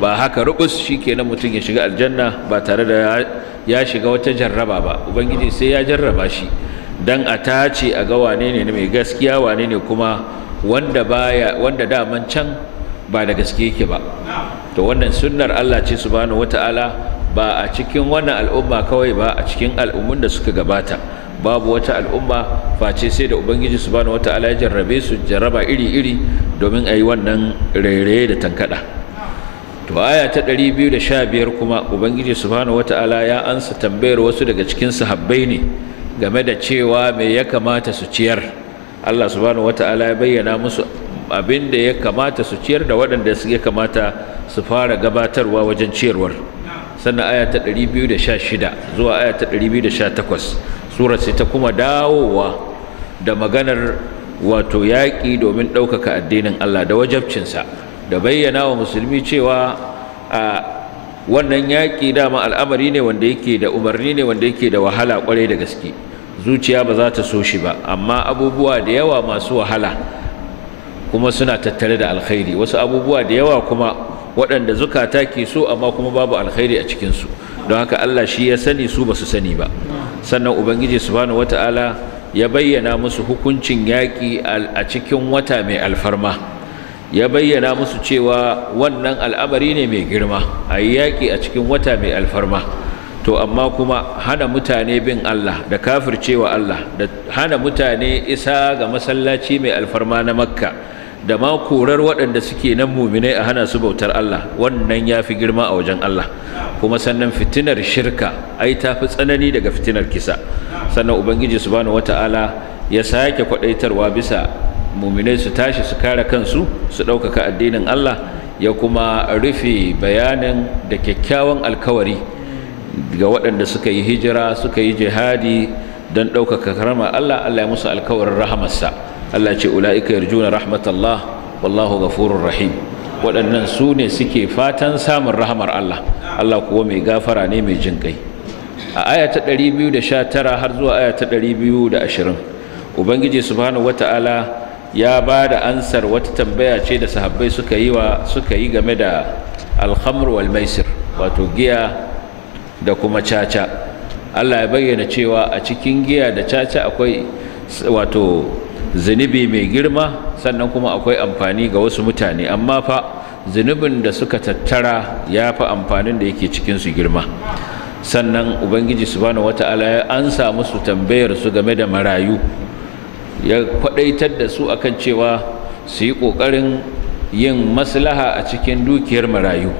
ba haka rubus shikenan mutum ya shiga aljanna ba tare da ya shiga wata jarraba ba. Ubangiji sai ya jarraba shi dan a tace a ga wane ne mai gaskiya, wane ne kuma wanda daman can ba da gaske yake ba. To wannan sunnar Allah ce subhanahu wata'ala, ba a cikin wannan al'umma kawai ba, a cikin al'ummun da suka gabata babu wata al'umma face sai da ubangiji subhanahu wata'ala ya jarrabe su jarraba iri-iri domin a yi wannan rairaye da tankada. To aya ta 215 kuma ubangiji subhanahu wata'ala ya ansa tambayar wasu daga cikin sahabbai ne game da cewa me ya kamata su ciyar. Allah subhanahu wata'ala ya bayyana musu abin da ya kamata su ciyar da waɗanda ya kamata su fara gabatarwa wajen ciyarwar. sannan aya ta 216 zuwa aya ta 218 surar sai ta kuma dawowa da maganar wato yaƙi domin ɗaukaka addinin Allah da wajabcinsa da bayyana wa musulmi cewa a wannan yaƙi dama al'amari ne wanda yake da umarni ne wanda yake da wahala ƙwarai da gaske zuciya ba za ta so shi ba amma abubuwa da yawa masu wahala kuma suna tattare da alkhairi wasu abubuwa da yawa kuma waɗanda zukata ke so amma kuma babu alkhairi a cikinsu don haka Allah shi ya sani su ba su sani ba sannan ubangiji subhanahu wata'ala ya bayyana musu hukuncin yaƙi a cikin wata mai alfarma ya bayyana musu cewa wannan al'amari ne mai girma a yi yaƙi a cikin wata mai alfarma to amma kuma hana mutane bin Allah da kafircewa Allah da hana mutane isa ga masallaci mai alfarma na Makka da ma korar waɗanda suke nan muminai a hana su bautar Allah wannan ya fi girma a wajen Allah kuma sannan fitinar shirka ai ta fi tsanani daga fitinar kisa sannan ubangiji subhanahu wata'ala ya sake kwadaitarwa bisa muminai su tashi su kare kansu su ɗaukaka addinin Allah ya kuma rufe bayanin da kyakkyawan alkawari ga waɗanda suka yi hijira suka yi jihadi don ɗaukaka karamar Allah Allah ya musu alkawarin rahamarsa Allah ce ula'ika yarjuna rahmatallah wallahu ghafurur rahim waɗannan su ne suke fatan samun rahamar Allah Allah kuwa mai gafara ne mai jin kai a aya ta 219 har zuwa aya ta 220 ubangiji subhanahu wata'ala ya ba da ansar wata tambaya ce da sahabbai suka yi game da alhamr wal maisir wato giya da kuma caca Allah ya bayyana cewa a cikin giya da caca akwai wato zunubi mai girma sannan kuma akwai amfani ga wasu mutane amma fa zunubin da suka tattara ya fi amfanin da yake cikinsu girma sannan ubangiji subhanahu wata'ala ya ansa musu tambayar su game da marayu ya kwadaitar da su akan cewa su yi ƙoƙarin yin maslaha a cikin dukiyar marayu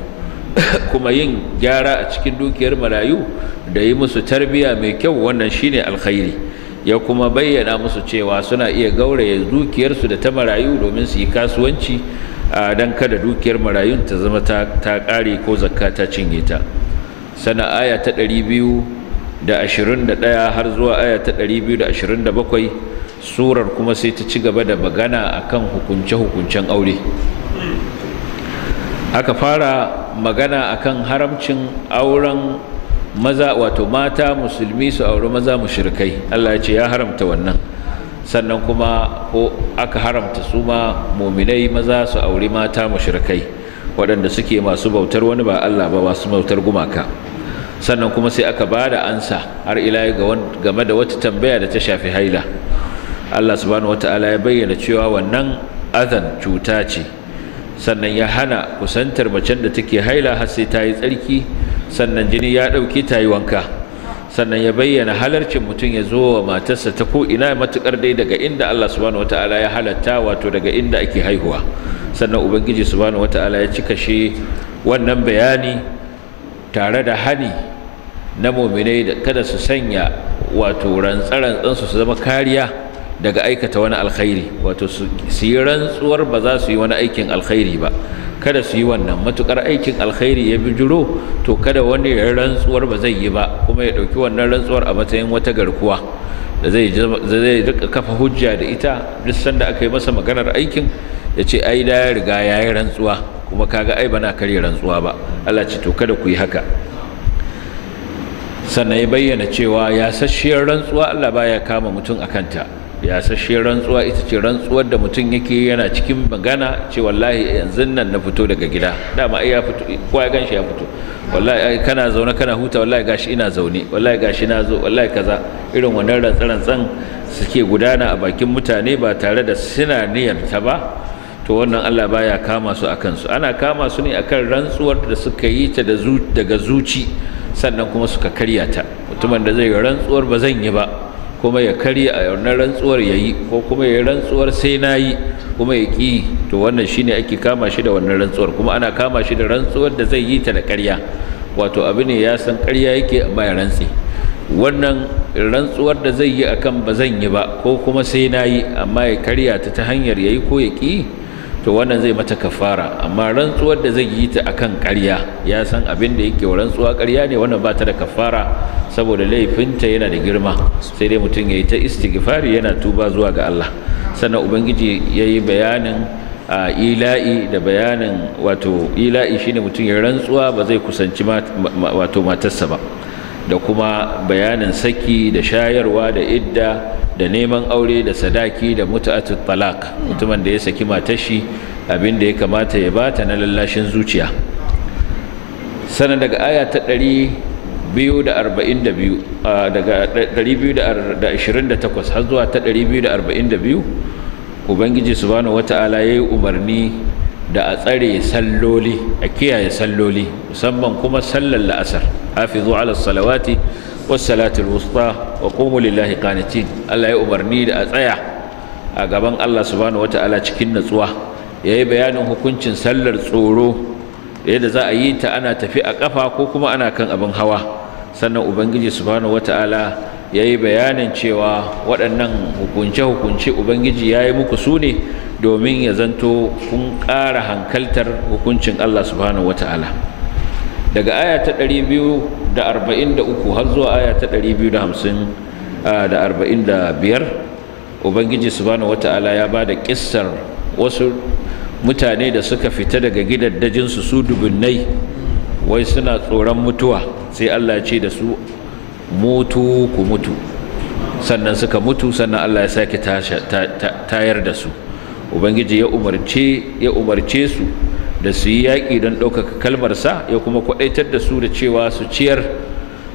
kuma yin gyara a cikin dukiyar marayu da yi musu tarbiyya mai kyau wannan shine alkhairi ya kuma bayyana musu cewa suna iya gauraya dukiyarsu da ta marayu domin su yi kasuwanci don kada dukiyar marayun ta zama ta ƙare ko zakka ta cinye ta sana aya ta 221 har zuwa aya ta 227 surar kuma sai ta ci gaba da magana akan hukunce-hukuncen aure aka fara magana akan haramcin auren maza wato mata musulmi su auri maza mushrikai Allah ya ce ya haramta wannan sannan kuma ko aka haramta su ma muminai maza su auri mata mushrikai waɗanda suke masu bautar wani ba Allah ba masu bautar gumaka sannan kuma sai aka ba da ansa har ila game da wata tambaya da ta shafi haila Allah subhanahu wata'ala ya bayyana cewa wannan azan cuta ce sannan ya hana kusantar macen da take haila har sai ta yi tsarki sannan jini ya ɗauke ta yi wanka sannan ya bayyana halarcin mutum ya zo wa matarsa ta ko ina matuƙar dai daga inda Allah subhanahu wata'ala ya halatta wato daga inda ake haihuwa sannan ubangiji subhanahu wata'ala ya cika shi wannan bayani tare da hani na mu'minai da kada su sanya wato rantsarantsansu su zama kariya daga aikata wani alkhairi wato su yi rantsuwar ba za su yi wani aikin alkhairi ba kada su yi wannan matukar aikin alkhairi ya bijiro to kada wani ya rantsuwar ba zai yi ba kuma ya dauki wannan rantsuwar a matsayin wata garkuwa da zai rika kafa hujja da ita duk sanda aka yi masa maganar aikin ya ce ai da ya riga ya yi rantsuwa kuma kaga ai bana karya rantsuwa ba Allah ce to kada ku yi haka sannan ya bayyana cewa yasasshiyar rantsuwa Allah baya kama mutum akanta yasasshiyar rantsuwa ita ce rantsuwar da mutum yake yana cikin magana ce wallahi yanzu nan na fito daga gida dama ai ya fito ko ya ganshi ya fito wallahi kana zaune kana huta wallahi gashi ina zaune wallahi gashi na zo wallahi kaza irin wannan rantsarantsan suke gudana a bakin mutane ba tare da suna niyyar ta ba to wannan Allah baya kama su akan su ana kama su ne akan rantsuwar da suka yi ta daga zuci sannan kuma suka karya ta mutumin da zai rantsuwar ba zan yi ba kuma ya karya a wannan rantsuwar ya yi ko kuma ya rantsuwar sai na yi kuma ya ƙi to wannan shine ake kama shi da wannan rantsuwar kuma ana kama shi da rantsuwar da zai yi ta da ƙarya wato abu ne ya san ƙarya yake amma ya rantse wannan rantsuwar da zai yi akan ba zan yi ba ko kuma sai na yi amma ya karya ta hanyar ya yi ko ya ƙi to wannan zai mata kafara. Amma rantsuwar da zai yi ta akan ƙarya, ya san abin da yake wa rantsuwa ƙarya ne, wannan ba ta da kafara saboda laifinta yana da girma, sai dai mutum ya yi ta istighfari yana tuba zuwa ga Allah. Sannan ubangiji ya yi bayanin ila'i da bayanin, wato ila'i shine mutum ya rantsuwa ba zai kusanci wato matarsa ba, da kuma bayanin saki da shayarwa da idda da neman aure da sadaki da mutu'atut talaq, mutumin da ya saki matar shi abin da ya kamata ya bata na lallashin zuciya. Sannan daga aya ta 242 daga 228 har zuwa ta 242 ubangiji subhanahu wata'ala yayi umarni da a tsare salloli, a kiyaye salloli, musamman kuma sallar la'asar. hafizu ala salawati was salatul wusta wa qumu lillahi qanitin. Allah ya umarni da a tsaya a gaban Allah subhanahu wata'ala cikin natsuwa. Yayi bayanin hukuncin sallar tsoro, yadda za a yi ta ana tafi a kafa ko kuma ana kan abin hawa. Sannan ubangiji subhanahu wata'ala ya yi bayanin cewa waɗannan hukunce-hukunce ubangiji ya yi muku su ne domin ya zanto kun ƙara hankaltar hukuncin Allah subhanahu wata'ala. Daga aya ta 243 har zuwa aya ta 245 ubangiji subhanahu wata'ala ya ba da ƙissar wasu mutane da suka fita daga gidaddajinsu su dubunnai, wai suna tsoron mutuwa, sai Allah ce da su mutu ku mutu, sannan suka mutu, sannan Allah ya sake tayar da su. Ubangiji ya umarce su da su yi yaƙi don ɗaukaka kalmarsa, ya kuma kwaɗaitar da su da cewa su ciyar,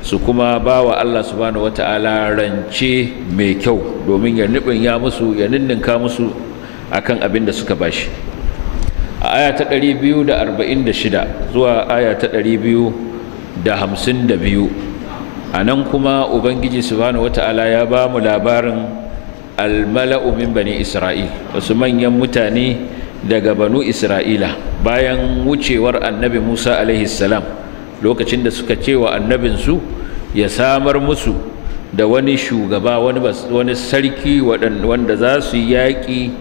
su kuma ba wa Allah subhanahu wata'ala rance mai kyau domin ya ninninka musu akan abin da suka bashi. A aya ta 246 zuwa aya ta 252 a nan kuma ubangiji subhanahu wata'ala ya ba mu labarin almala'u min bani isra'il, wasu manyan mutane daga banu isra'ila, bayan wucewar annabi musa alaihi salam, lokacin da suka ce wa annabinsu ya samar musu da wani shugaba, wani sarki wanda za su yi yaƙi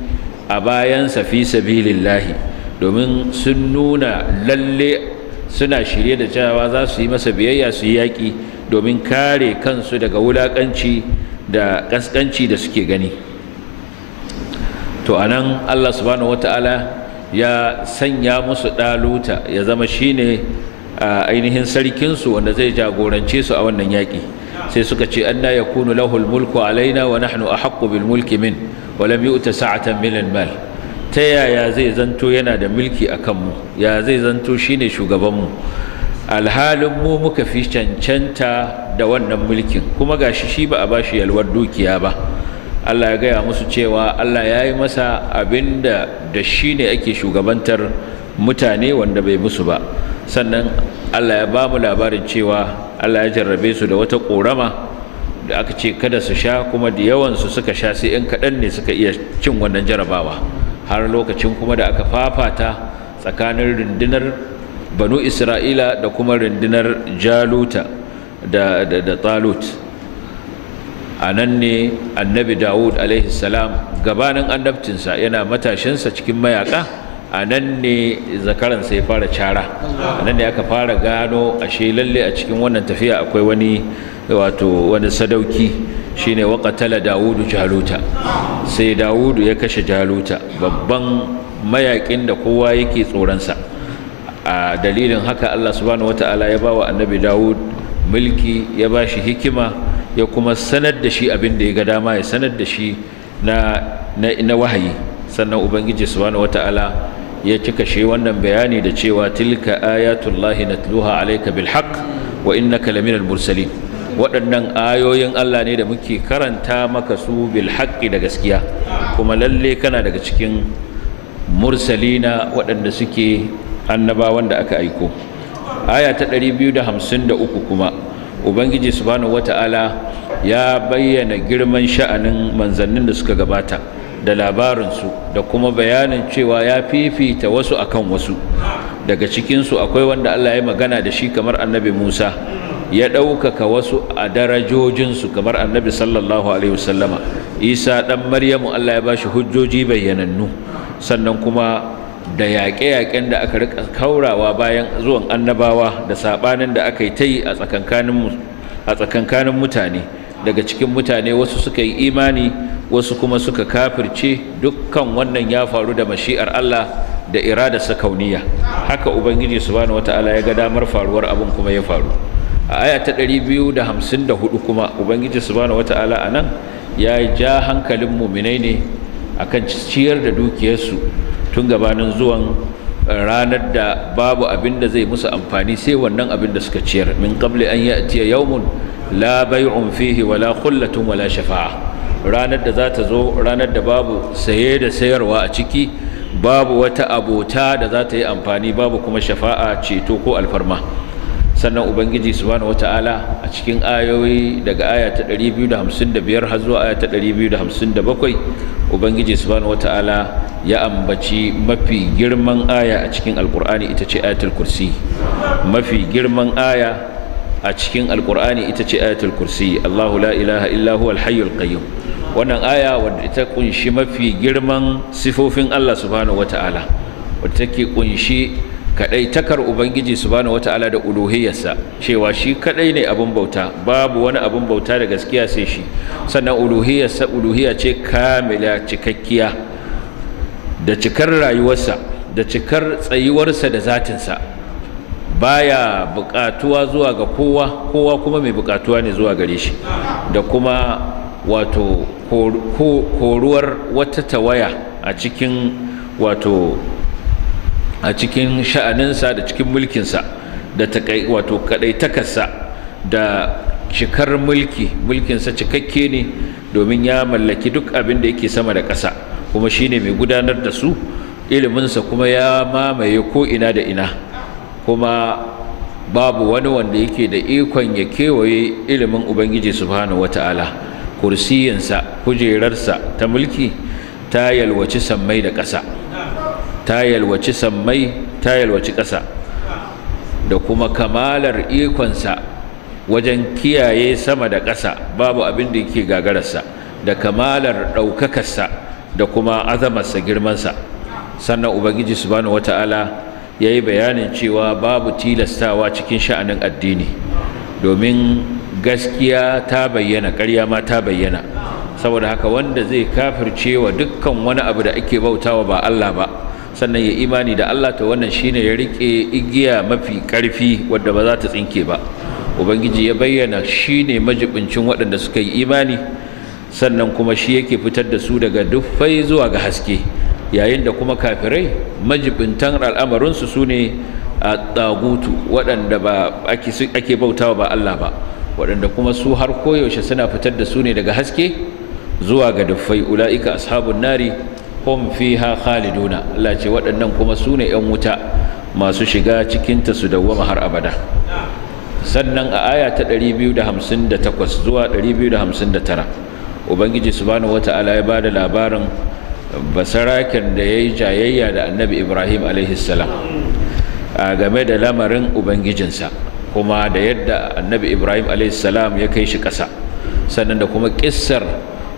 a bayansa fi sabilillahi, domin sun nuna lalle suna shirye da cewa za su yi masa biyayya, su yi yaƙi domin kare kansu daga wulaƙanci da ƙasƙanci da suke gani. To anan Allah subhanahu wata'ala ya sanya musu ɗaluta ya zama shine ainihin sarkinsu wanda zai jagorance su a wannan yaƙi. Sai suka ce anna yakunu lahul mulku alaina wa nahnu ahaqqu bil mulki min wa lam yu'ta sa'atan min al mal. Ta yaya zai zanto yana da mulki akan mu, ya zai zanto shine shugabanmu, alhalin mu muka fi cancanta da wannan mulkin, kuma gashi shi ba a bashi yalwar dukiya ba. Allah ya gaya musu cewa Allah ya yi masa abinda da shi ne ake shugabantar mutane wanda bai musu ba. Sannan Allah ya ba mu labarin cewa Allah ya jarrabe su da wata ƙorama da aka ce kada su sha, kuma da yawansu suka sha, sai 'yan kaɗan ne suka iya cin wannan jarabawa, har lokacin kuma da aka fafata tsakanin rundunar banu isra'ila da kuma rundunar jaluta da talut. A nan ne annabi dawud alaihi salam gabanin annabcinsa yana matashinsa cikin mayaka, a nan ne zakaransa ya fara cara, a nan ne aka fara gano ashe lalle a cikin wannan tafiya akwai wani sadauki, shine waqatala dawudu jaluta. Sai dawudu ya kashe jaluta, babban mayakin da kowa yake tsoronsa. A dalilin haka Allah subhanahu wata'ala ya ba wa annabi dawud mulki, ya ba shi hikima, ya kuma sanar da shi abin da ya ga dama ya sanar da shi na wahayi. Sannan ubangiji subhanahu wata'ala ya cika shi wannan bayani da cewa tilka ayatullahi natluha alayka bil haqq wa innaka laminal mursalin. Waɗannan ayoyin Allah ne da muke karanta maka su bil haqqi da gaskiya, kuma lalle kana daga cikin mursalina waɗanda suke annabawan da aka aiko. Aya ta 253 kuma ubangiji subhanahu wata'ala ya bayyana girman sha'anin manzannin da suka gabata da labarinsu, da kuma bayanin cewa ya fifita wasu akan wasu. Daga cikinsu akwai wanda Allah ya magana da shi kamar annabi Musa, ya ɗaukaka wasu a darajojinsu kamar annabi sallallahu alaihi wasallama. Isa ɗan Maryamu Allah ya bashi hujjoji bayyanannu, sannan kuma da yaƙe-yaƙen da aka rika kaurawa bayan zuwan annabawa da saɓanin da aka yi ta yi a tsakankanin mutane. Daga cikin mutane wasu suka yi imani, wasu kuma suka kafirce. Dukkan wannan ya faru da mashi'ar Allah da iradarsa kauniya. Haka Ubangiji subhanahu wata'ala ya ga damar faruwar abin kuma ya faru. A aya ta 254 kuma Ubangiji subhanahu wata'ala a nan ya ja hankalin muminai ne akan ciyar da dukiyarsu tun gabanin zuwan ranar da babu abin da zai musu amfani sai wannan abin da suka ciyar. Min qabli an ya'tiya yawmun la bay'un fihi wala khullatun wala shafa'a. Ranar da za ta zo, ranar da babu saye da sayarwa a ciki, babu wata abota da za ta yi amfani, babu kuma shafa'a, ceto ko alfarma. Sannan Ubangiji subhanahu wata'ala a cikin ayoyi daga aya ta 255 har zuwa aya ta 257, Ubangiji subhanahu wata'ala ya ambaci mafi girman aya a cikin Alƙur'ani, ita ce ayatul kursi. Mafi girman aya a cikin Alƙur'ani ita ce ayatul kursi. Allahu la ilaha illa huwal hayyul qayyum. Wannan aya wadda ita kunshi mafi girman sifofin Allah subhanahu wata'ala, wadda take kunshi takar Ubangiji subhanahu wata'ala da uluhiyarsa, cewa shi kadai ne abin bauta, babu wani abin bauta da gaskiya sai shi. Sannan uluhiyarsa uluhiya ce kamila, cikakkiya, da cikar rayuwarsa da cikar tsayuwarsa da zatinsa. Baya buƙatuwa zuwa ga kowa kuma mai buƙatuwa ne zuwa gare shi. Da kuma wato koruwar wata tawaya a cikin sha'aninsa da cikin mulkinsa, da wato kaɗaitakarsa da cikar mulkinsa cikakke ne, domin ya mallaki duk abin da yake sama da ƙasa, kuma shine mai gudanar da su. Iliminsa kuma ya mamaye ko ina da ina, kuma babu wani wanda yake da ikon ya kewaye ilimin Ubangiji subhanahu wata'ala. Kursiyinsa, kujerarsa ta mulki ta yalwaci sammai da ƙasa, ta yalwaci sammai, ta yalwaci ƙasa, da kuma kamalar ikonsa wajen kiyaye sama da ƙasa, babu abin da yake gagararsa, da kamalar ɗaukakarsa da kuma azamarsa, girmansa. Sannan Ubangiji subhanahu wata'ala ya yi bayanin cewa babu tilastawa cikin sha'anin addini, domin gaskiya ta bayyana, ƙarya ma ta bayyana. Saboda haka wanda zai kafirce wa dukkan wani abu da ake bautawa ba Allah ba, sannan ya imani da Allah, to wannan shine ya rike igiya mafi ƙarfi wadda ba za ta tsinke ba. Ubangiji ya bayyana shine majibincin waɗanda suka yi imani, sannan kuma shi yake fitar da su daga duffai zuwa ga haske, yayin da kuma kafirai majibintan al'amarinsu su ne a tagutu, waɗanda ba ake bautawa ba Allah ba, waɗanda kuma su har koyaushe suna fitar da su ne daga haske zuwa ga duffai. Ula'ika ashabun nari hum fiha khaliduna. Allah ce waɗannan kuma su ne 'yan wuta masu shiga cikinta su dawwama har abada. Sannan a aya ta 258 zuwa 259 Ubangiji subhanahu wata'ala ya bada labarin basaraken da yayi jayayya da Annabi Ibrahim alaihi salam a game da lamarin ubangijinsa, kuma da yadda Annabi Ibrahim alaihi salam ya kai shi ƙasa. Sannan da kuma kissar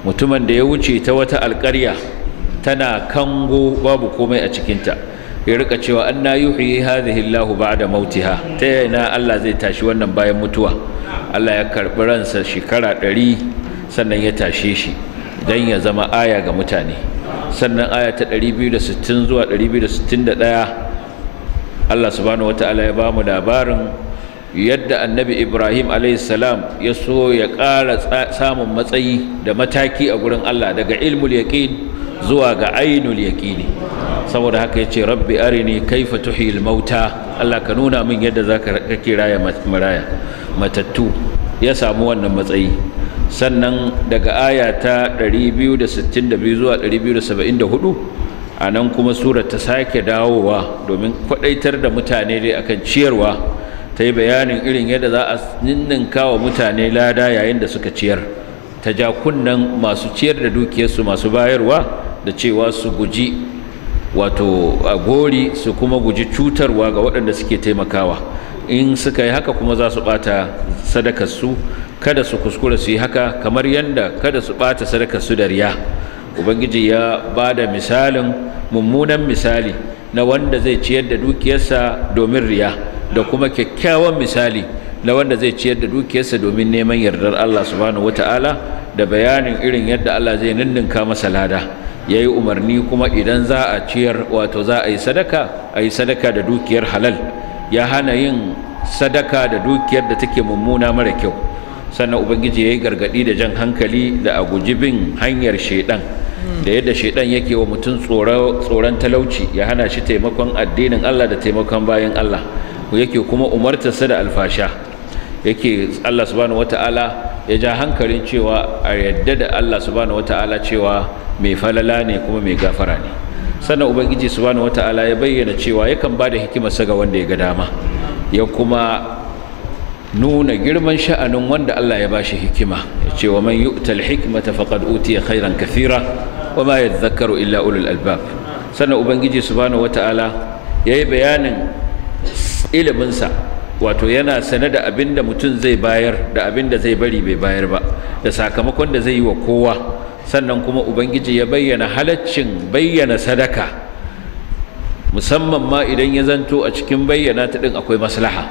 mutumin da ya wuce ta wata alƙarya tana kango babu komai a cikinta, ya rika cewa anna yuhyi hadhihi Allahu ba'da mautiha, ta yana Allah zai tashi wannan bayan mutuwa. Allah ya karbi ransa shekara 100 sannan ya tashe shi dan ya zama aya ga mutane. Sannan aya ta 260 zuwa 261 Allah subhanahu wataala ya bamu labarin yadda Annabi Ibrahim alayhis salam ya so ya ƙara samun matsayi da mataki a gurin Allah, daga ilmul yaqin zuwa ga ainul yaqini. Saboda haka yace rabbi arini kaifa tuhyil mauta, Allah ka nuna min yadda zaka kake raya matattu, ya samu wannan matsayi. Sannan daga aya ta 262 zuwa 274 anan kuma surar ta sake dawowa domin kwadaitar da mutane dai akan ciyarwa, ta yi bayanin irin yadda za a ninninka wa mutane lada yayin da suka ciyar, ta ja kunnen masu ciyar da dukiyarsu, masu bayarwa, da cewa su guji wato a gori, su kuma guji cutarwa ga waɗanda suke taimakawa. In suka yi haka kuma za su ɓata sadakarsu, kada su kuskura su yi haka, kamar yadda kada su ɓata sadakarsu da riya. Ubangiji ya ba da misalin mummunan misali na wanda zai ciyar da dukiyarsa domin riya da kuma kyakkyawan misali na wanda zai ciyar da dukiyarsa domin neman yardar Allah subhanahu wata'ala da bayanin irin yadda Allah zai ninninka masa lada. Yayi umarni kuma idan za a ciyar wato za a yi sadaka da dukiyar halal, ya hana yin sadaka da dukiyar da take mummuna mara kyau. Sannan ubangiji yayi gargadi da jan hankali da a guji bin hanyar shedan, da yadda shedan yake wa mutum tsoron talauci, ya hana shi taimakon addinin Allah da taimakon bayan Allah, yake kuma umartarsa da alfasha. Yake Allah subhanahu wata'ala ya ja hankalin cewa a yadda da Allah subhanahu wata'ala cewa mai falala ne kuma mai gafara ne. Sannan ubangiji subhanahu wata'ala ya bayyana cewa yakan bada hikimarsa ga wanda ya ga dama, ya kuma nuna girman sha'anin wanda Allah ya bashi hikima. Ya ce wa man yu'tal hikmata faqad utiya khairan kathira wa ma yadhakkaru illa ulul albab. Sannan ubangiji subhanahu wata'ala yayi bayanin iliminsa, wato yana sane da abin da mutum zai bayar da abin da zai bari bai bayar ba, da sakamakon da zai yi wa kowa. Sannan kuma ubangiji ya bayyana halaccin bayyana sadaka, musamman ma idan ya zanto a cikin bayyana ta din akwai maslaha.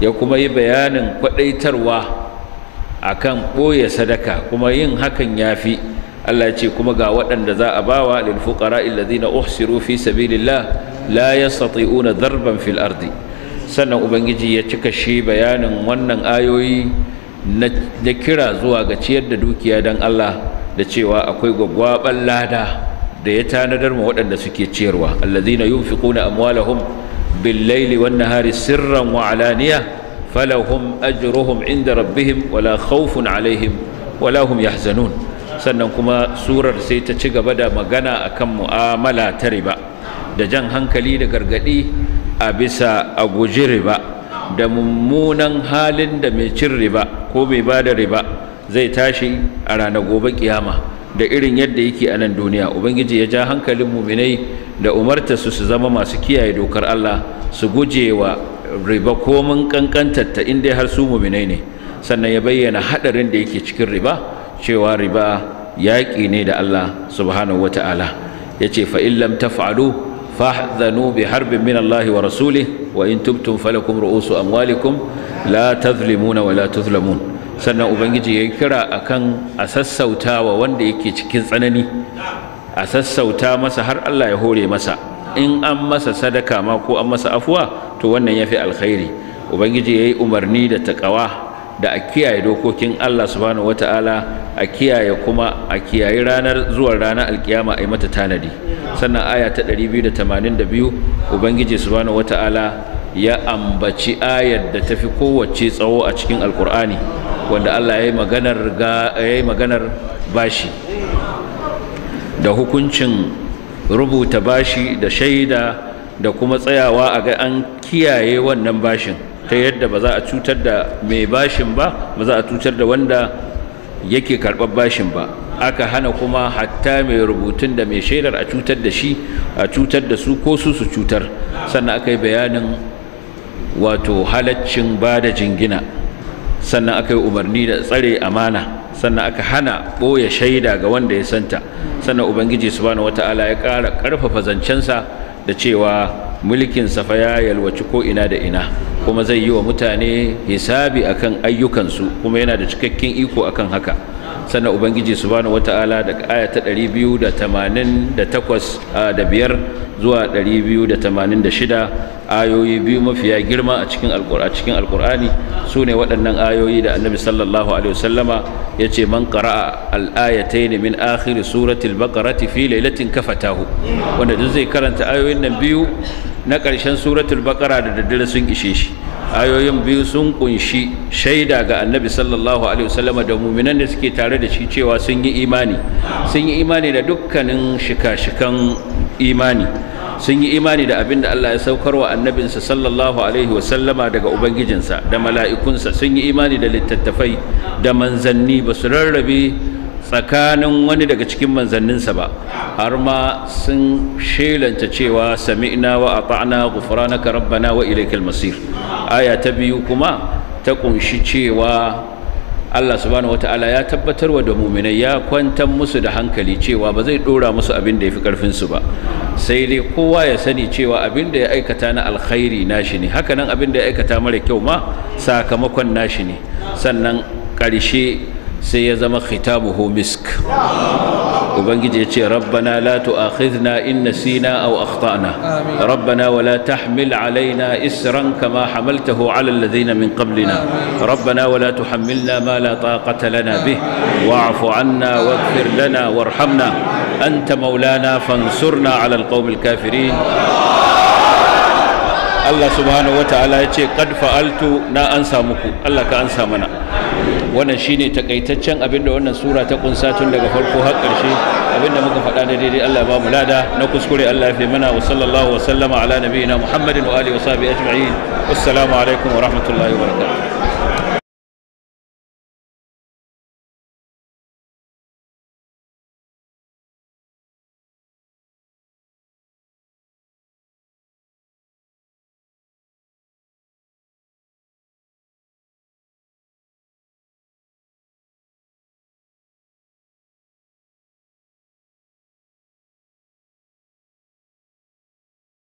Ya kuma yi bayanin kwadaitarwa akan ɓoye sadaka, kuma yin hakan yafi. Allah ya ce kuma ga waɗanda za a bawa lil fuqara alladhina uhsiru fi sabilillah la yastati'una darban fil ardi. Sannan ubangiji ya cika shi bayanin wannan ayoyi na kira zuwa ga ciyar da dukiya dan Allah, da cewa akwai gwaggwaban lada da ya tanadar ma waɗanda suke ciyarwa. Allazina yunfiquna amwalahum bil-laili wan-nahari sirran wa alaniya falahum ajruhum inda rabbihim wala khawfun alaihim wala hum yahzanun. Sannan kuma surar sai ta ci gaba da magana akan mu'amala ta riba, da jan hankali da gargadi a bisa a guji riba, da mummunan halin da mai cin riba ko mai bada riba zai tashi a ranar gobe kiyama, da irin yadda yake a nan duniya. Ubangiji ya ja hankalin muminai da umarta su zama masu kiyaye dokar Allah, su guje wa riba komin kankantarta inda har su muminai ne. Sannan ya bayyana hadarin da yake cikin riba, cewa riba yaƙi ne da Allah subhanahu wata'ala. Yace fa in lam taf'alu fahdhanu bi harbin min Allah wa rasulih wa in tubtum falakum ru'usu amwalikum la tadhlimuna wa la tuzlamun. Sannan ubangiji ya kira akan a sassauta wa wanda yake cikin tsanani, a sassauta masa har Allah ya hore masa. In an masa sadaka ma ko an masa afuwa, to wannan yafi alkhairi. Ubangiji yayi umarni da taqwa, da a kiyaye dokokin Allah subhanahu wata'ala, a kiyaye kuma a kiyaye zuwan ranar alkiyama a yi mata tanadi. Sannan aya ta 282 ubangiji subhanahu wata'ala ya ambaci ayar da tafi kowace tsawo a cikin alkur'ani, wanda Allah ya yi maganar bashi da hukuncin rubuta bashi da shaida, da kuma tsayawa a ga an kiyaye wannan bashin ta yadda ba za a cutar da mai bashin ba, ba za a cutar da wanda yake karɓar bashin ba. Aka hana kuma hatta mai rubutun da mai shaidar a cutar da shi, a cutar da su ko su cutar. Sannan aka yi bayanin wato halaccin ba da jingina, sannan aka yi umarni da tsare amana, sannan aka hana ɓoye shaida ga wanda ya santa. Sannan ubangiji subhanahu wata'ala ya ƙara ƙarfafa zancensa da cewa mulkin safa ya yalwaci ko ina da ina, kuma zai yi wa mutane hisabi akan ayyukansu, kuma yana da cikakken iko akan haka. Sannan ubangiji subhanahu wata'ala da aya ta 288 da 5 zuwa 286, ayoyi biyu mafiya girma a cikin alqur'ani sune waɗannan ayoyi da annabi sallallahu alaihi wasallama yace man qara'a al-ayatayn min akhir surati al-baqarati fi lailatin kafatahu, wanda duk zai karanta ayoyin nan biyu na ƙarshen suratul baqara da daddare sun ishe shi. Ayoyin biyu sun kunshi shaida ga annabi sallallahu alaihi wasallama da mu'minan da suke tare da shi cewa sun yi imani da dukkanin shika-shikan imani, sun yi imani da abin da Allah ya saukar wa annabinsa sallallahu alaihi wasallama daga ubangijinsa da mala'ikunsa, sun yi imani da littattafai da manzanni, ba su rarrabe tsakanin wani daga cikin manzanninsa ba, har ma sun shelanta cewa sami'na wa ata'na ghufranaka rabbana wa ilaykal masir. Aya ta biyu kuma ta kunshi cewa Allah subhanahu wataala ya tabbatar wa da mu'minai ya kwantar musu da hankali cewa ba zai dora musu abin da yafi karfin su ba, sai dai kowa ya sani cewa abin da ya aikata na alkhairi nashi ne, haka nan abin da ya aikata mara kyau ma sakamakon nashi ne. Sannan ƙarshe sai ya zama khitamuhu misk. ubangiji ya ce rabbana la tu'akhidhna in nasina aw akhtana rabbana wa la tahmil alaina isran kama hamaltahu ala alladhina min qablina rabbana wa la tuhammilna ma la taqata lana bih wa'fu 'anna waghfir lana warhamna anta maulana fansurna ala alqawmil kafirin. Allah subhanahu wa ta'ala ya ce qad fa'altu, na ansa muku, Allah ka ansa mana. Wannan shine takaitaccen abinda wannan sura ta kunsa tun daga farko har ƙarshe. Abinda muka faɗa da daidai Allah ba mu lada, na kuskure Allah ya fi mana. Wa sallallahu wa sallama ala nabiyyina Muhammadin wa alihi wa sahbihi ajma'in. Wassalamu alaikum wa rahmatullahi wa barakatuh.